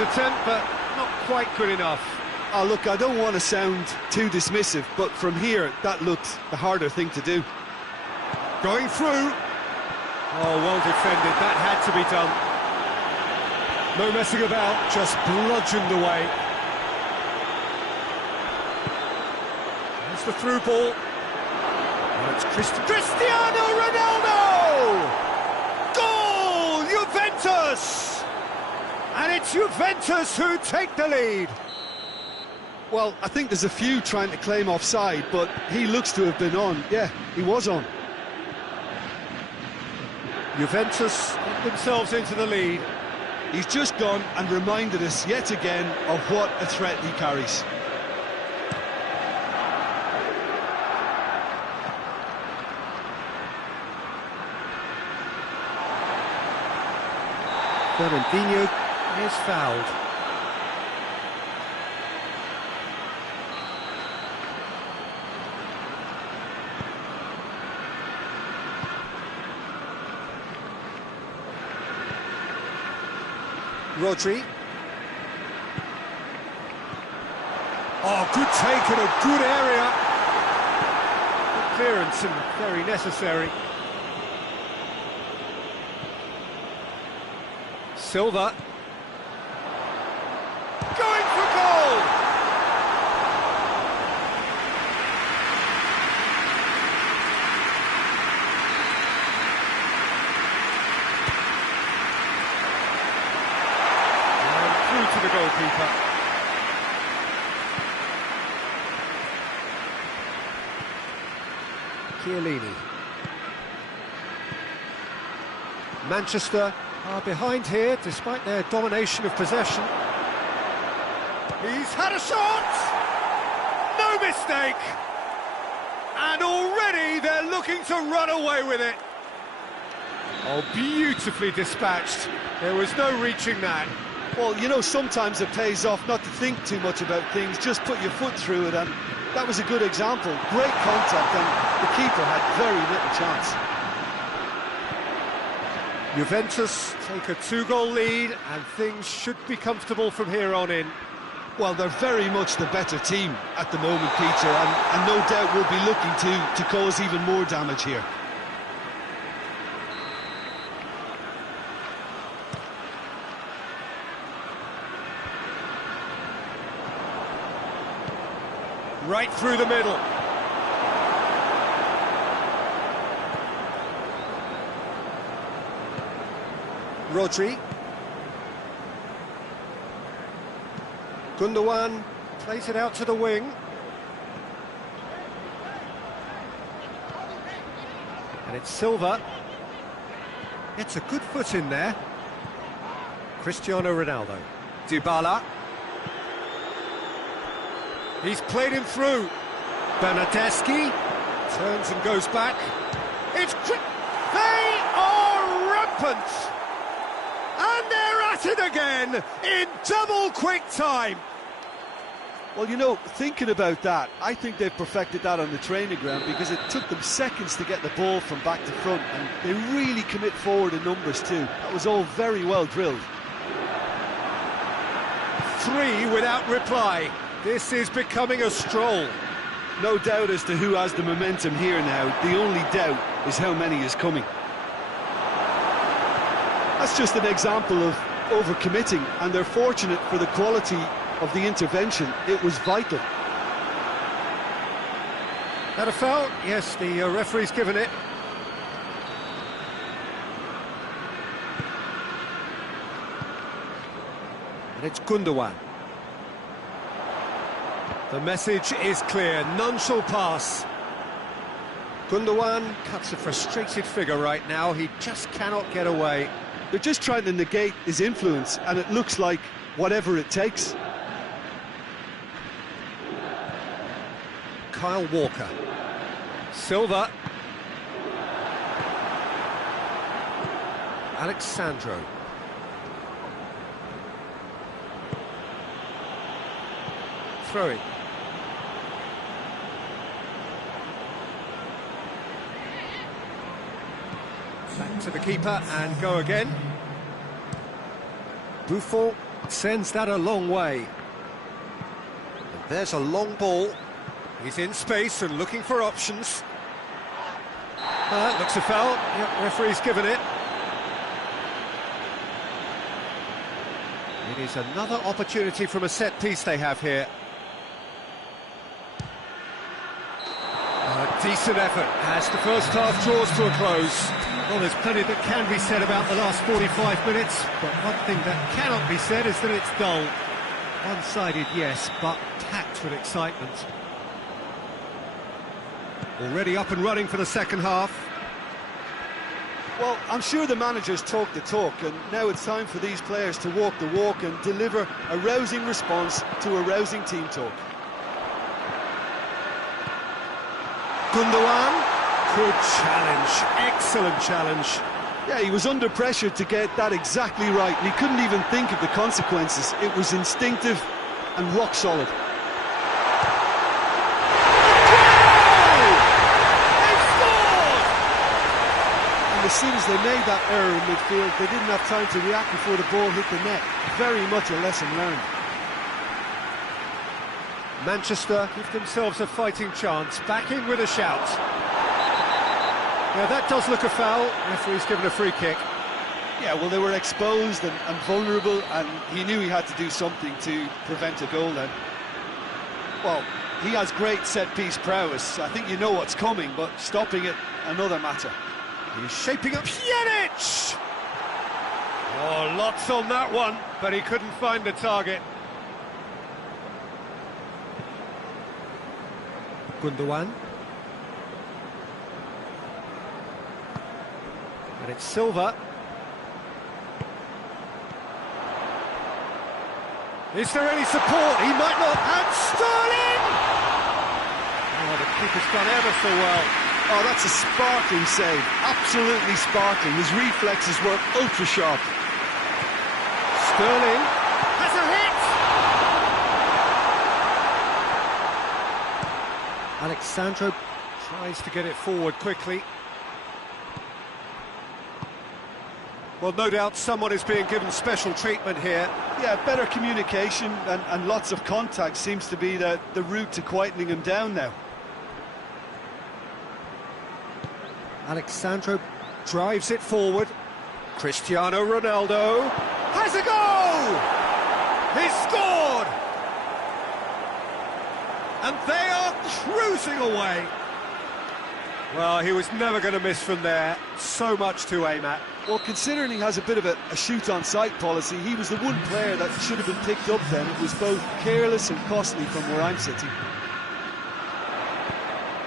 Attempt, but not quite good enough. Oh, look, I don't want to sound too dismissive, but from here, that looked the harder thing to do. Going through. Oh, well defended. That had to be done. No messing about, just bludgeoned away. There's the through ball. Now it's Cristiano Ronaldo! Goal! Juventus! And it's Juventus who take the lead. Well, I think there's a few trying to claim offside, but he looks to have been on. Yeah, he was on. Juventus get themselves into the lead. He's just gone and reminded us yet again of what a threat he carries. Fernandinho is fouled. Rodri. Oh, good take in a good area. Good clearance and very necessary. Silva. Going for goal! And through to the goalkeeper. Chiellini. Manchester are behind here, despite their domination of possession. He's had a shot! No mistake! And already they're looking to run away with it. Oh, beautifully dispatched. There was no reaching that. Well, you know, sometimes it pays off not to think too much about things, just put your foot through it, and that was a good example. Great contact, and the keeper had very little chance. Juventus take a 2-goal lead, and things should be comfortable from here on in. Well, they're very much the better team at the moment, Peter, and no doubt will be looking to cause even more damage here. Right through the middle. Rodri. Gundogan plays it out to the wing. And it's Silva. It's a good foot in there. Cristiano Ronaldo. Dybala. He's played him through. Bernardeschi turns and goes back. They are rampant! And they're at it again in double quick time. Well, you know, thinking about that, I think they've perfected that on the training ground because it took them seconds to get the ball from back to front, and they really commit forward in numbers too. That was all very well drilled. 3 without reply. This is becoming a stroll. No doubt as to who has the momentum here now. The only doubt is how many is coming. That's just an example of overcommitting, and they're fortunate for the quality of the intervention. It was vital. That a foul? Yes, the referee's given it. And it's Gundogan. The message is clear, none shall pass. Gundogan cuts a frustrated figure right now, he just cannot get away. They're just trying to negate his influence, and it looks like whatever it takes. Kyle Walker. Silva. Alexandro. Throw-in. Back to the keeper and go again. Buffon sends that a long way. And there's a long ball. He's in space and looking for options. Looks a foul. Yep, referee's given it. It is another opportunity from a set piece they have here. A decent effort as the first half draws to a close. Well, there's plenty that can be said about the last 45 minutes, but one thing that cannot be said is that it's dull. One-sided, yes, but packed with excitement. Already up and running for the second half. Well, I'm sure the managers talk the talk, and now it's time for these players to walk the walk and deliver a rousing response to a rousing team talk. Gundogan, good challenge, excellent challenge. Yeah, he was under pressure to get that exactly right, and he couldn't even think of the consequences. It was instinctive and rock solid. As soon as they made that error in midfield, they didn't have time to react before the ball hit the net. Very much a lesson learned. Manchester give themselves a fighting chance, back in with a shout. Now that does look a foul, referee's given a free kick. Yeah, well, they were exposed and vulnerable, and he knew he had to do something to prevent a goal then. Well, he has great set-piece prowess. I think you know what's coming, but stopping it, another matter. He's shaping up Pjanic! Oh, lots on that one, but he couldn't find the target. Gundogan. And it's Silva. Is there any support? He might not. And Sterling! Oh, the keeper's done ever so well. Oh, that's a sparkling save. Absolutely sparkling. His reflexes were ultra-sharp. Sterling has a hit! Alexandro tries to get it forward quickly. Well, no doubt someone is being given special treatment here. Yeah, better communication and lots of contact seems to be the route to quietening him down now. Alexandro drives it forward. Cristiano Ronaldo has a goal! He's scored! And they are cruising away. Well, he was never going to miss from there. So much to aim at. Well, considering he has a bit of a shoot-on-sight policy, he was the one player that should have been picked up then. It was both careless and costly from where I'm sitting.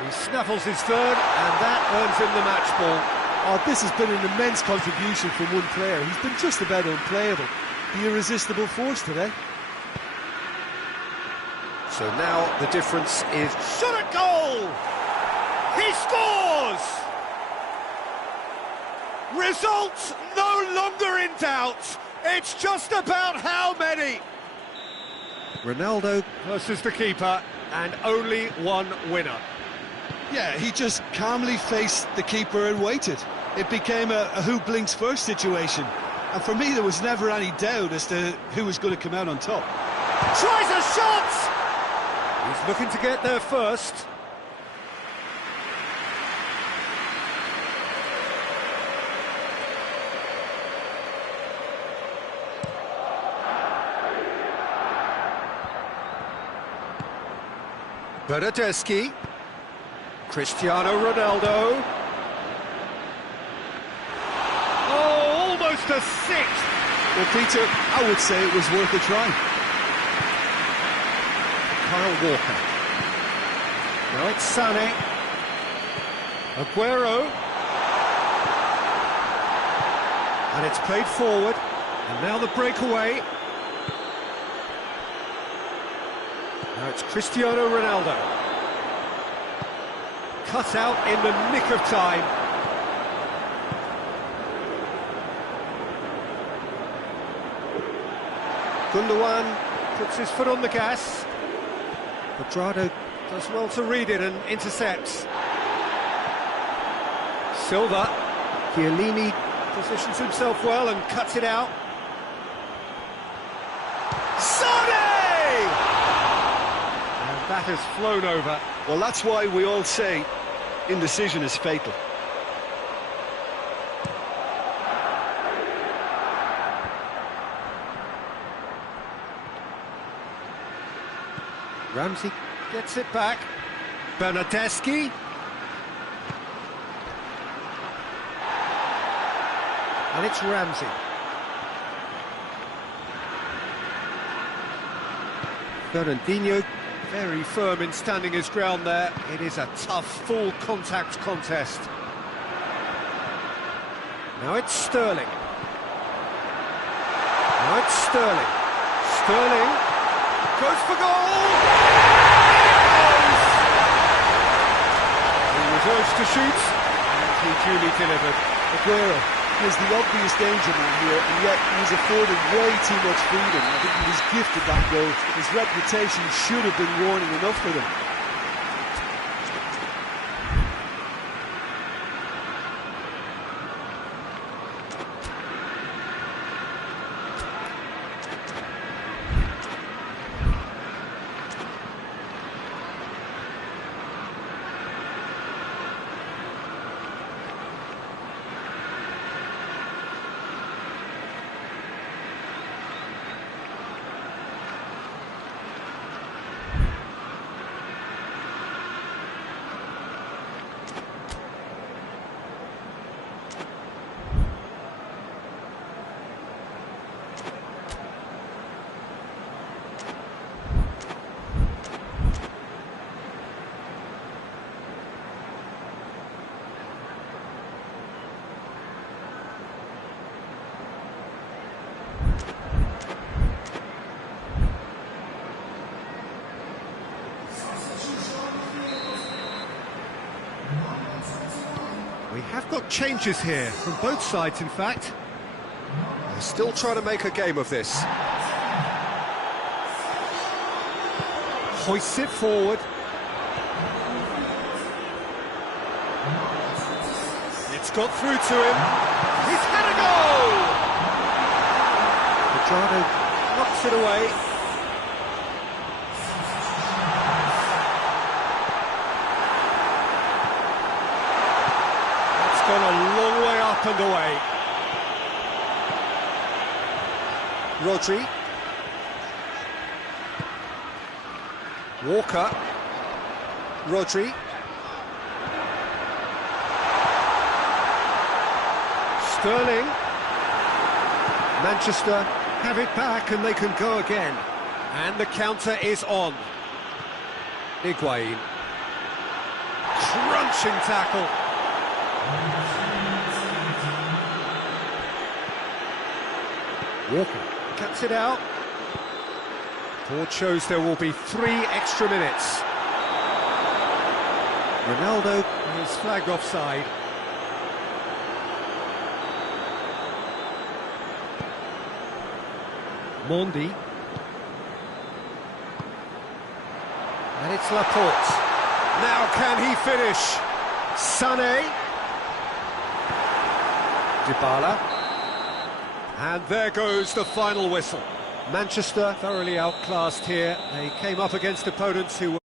He snaffles his third, and that earns him the match ball. Oh, this has been an immense contribution from one player. He's been just about unplayable. The irresistible force today. So now the difference is shot at goal! He scores! Results no longer in doubt. It's just about how many. Ronaldo versus the keeper, and only one winner. Yeah, he just calmly faced the keeper and waited. It became a who blinks first situation. And for me, there was never any doubt as to who was going to come out on top. Tries a shot! He's looking to get there first. Bernardeschi. Cristiano Ronaldo. Oh, almost a sixth. Well, Peter, I would say it was worth a try. Kyle Walker. Now it's Sané. Aguero. And it's played forward. And now the breakaway. Now it's Cristiano Ronaldo. Cut out in the nick of time. Gundogan puts his foot on the gas. Quadrado does well to read it and intercepts. Silva. Chiellini positions himself well and cuts it out. Sané! And that has flown over. Well, that's why we all say indecision is fatal. Ramsey gets it back. Bernardeschi. And it's Ramsey. Fernandinho, very firm in standing his ground there. It is a tough, full contact contest. Now it's Sterling. Now it's Sterling. Sterling goes for goal! He was urged to shoot, and he duly delivered. Aguero is the obvious danger man here, and yet he was afforded way too much freedom. I think he was gifted that goal. His reputation should have been warning enough for them. We have got changes here, from both sides in fact. They're still trying to make a game of this. Hoists it forward. It's got through to him. He's had a goal! Quadrado knocks it away. Gone a long way up and away. Rodri. Walker. Rodri. Sterling. Manchester have it back and they can go again. And the counter is on. Higuain. Crunching tackle. Walker cuts it out. Board shows there will be 3 extra minutes. Ronaldo is flagged offside. Mondi. And it's Laporte. Now can he finish? Sané. Dybala. And there goes the final whistle. Manchester thoroughly outclassed here. They came up against opponents who were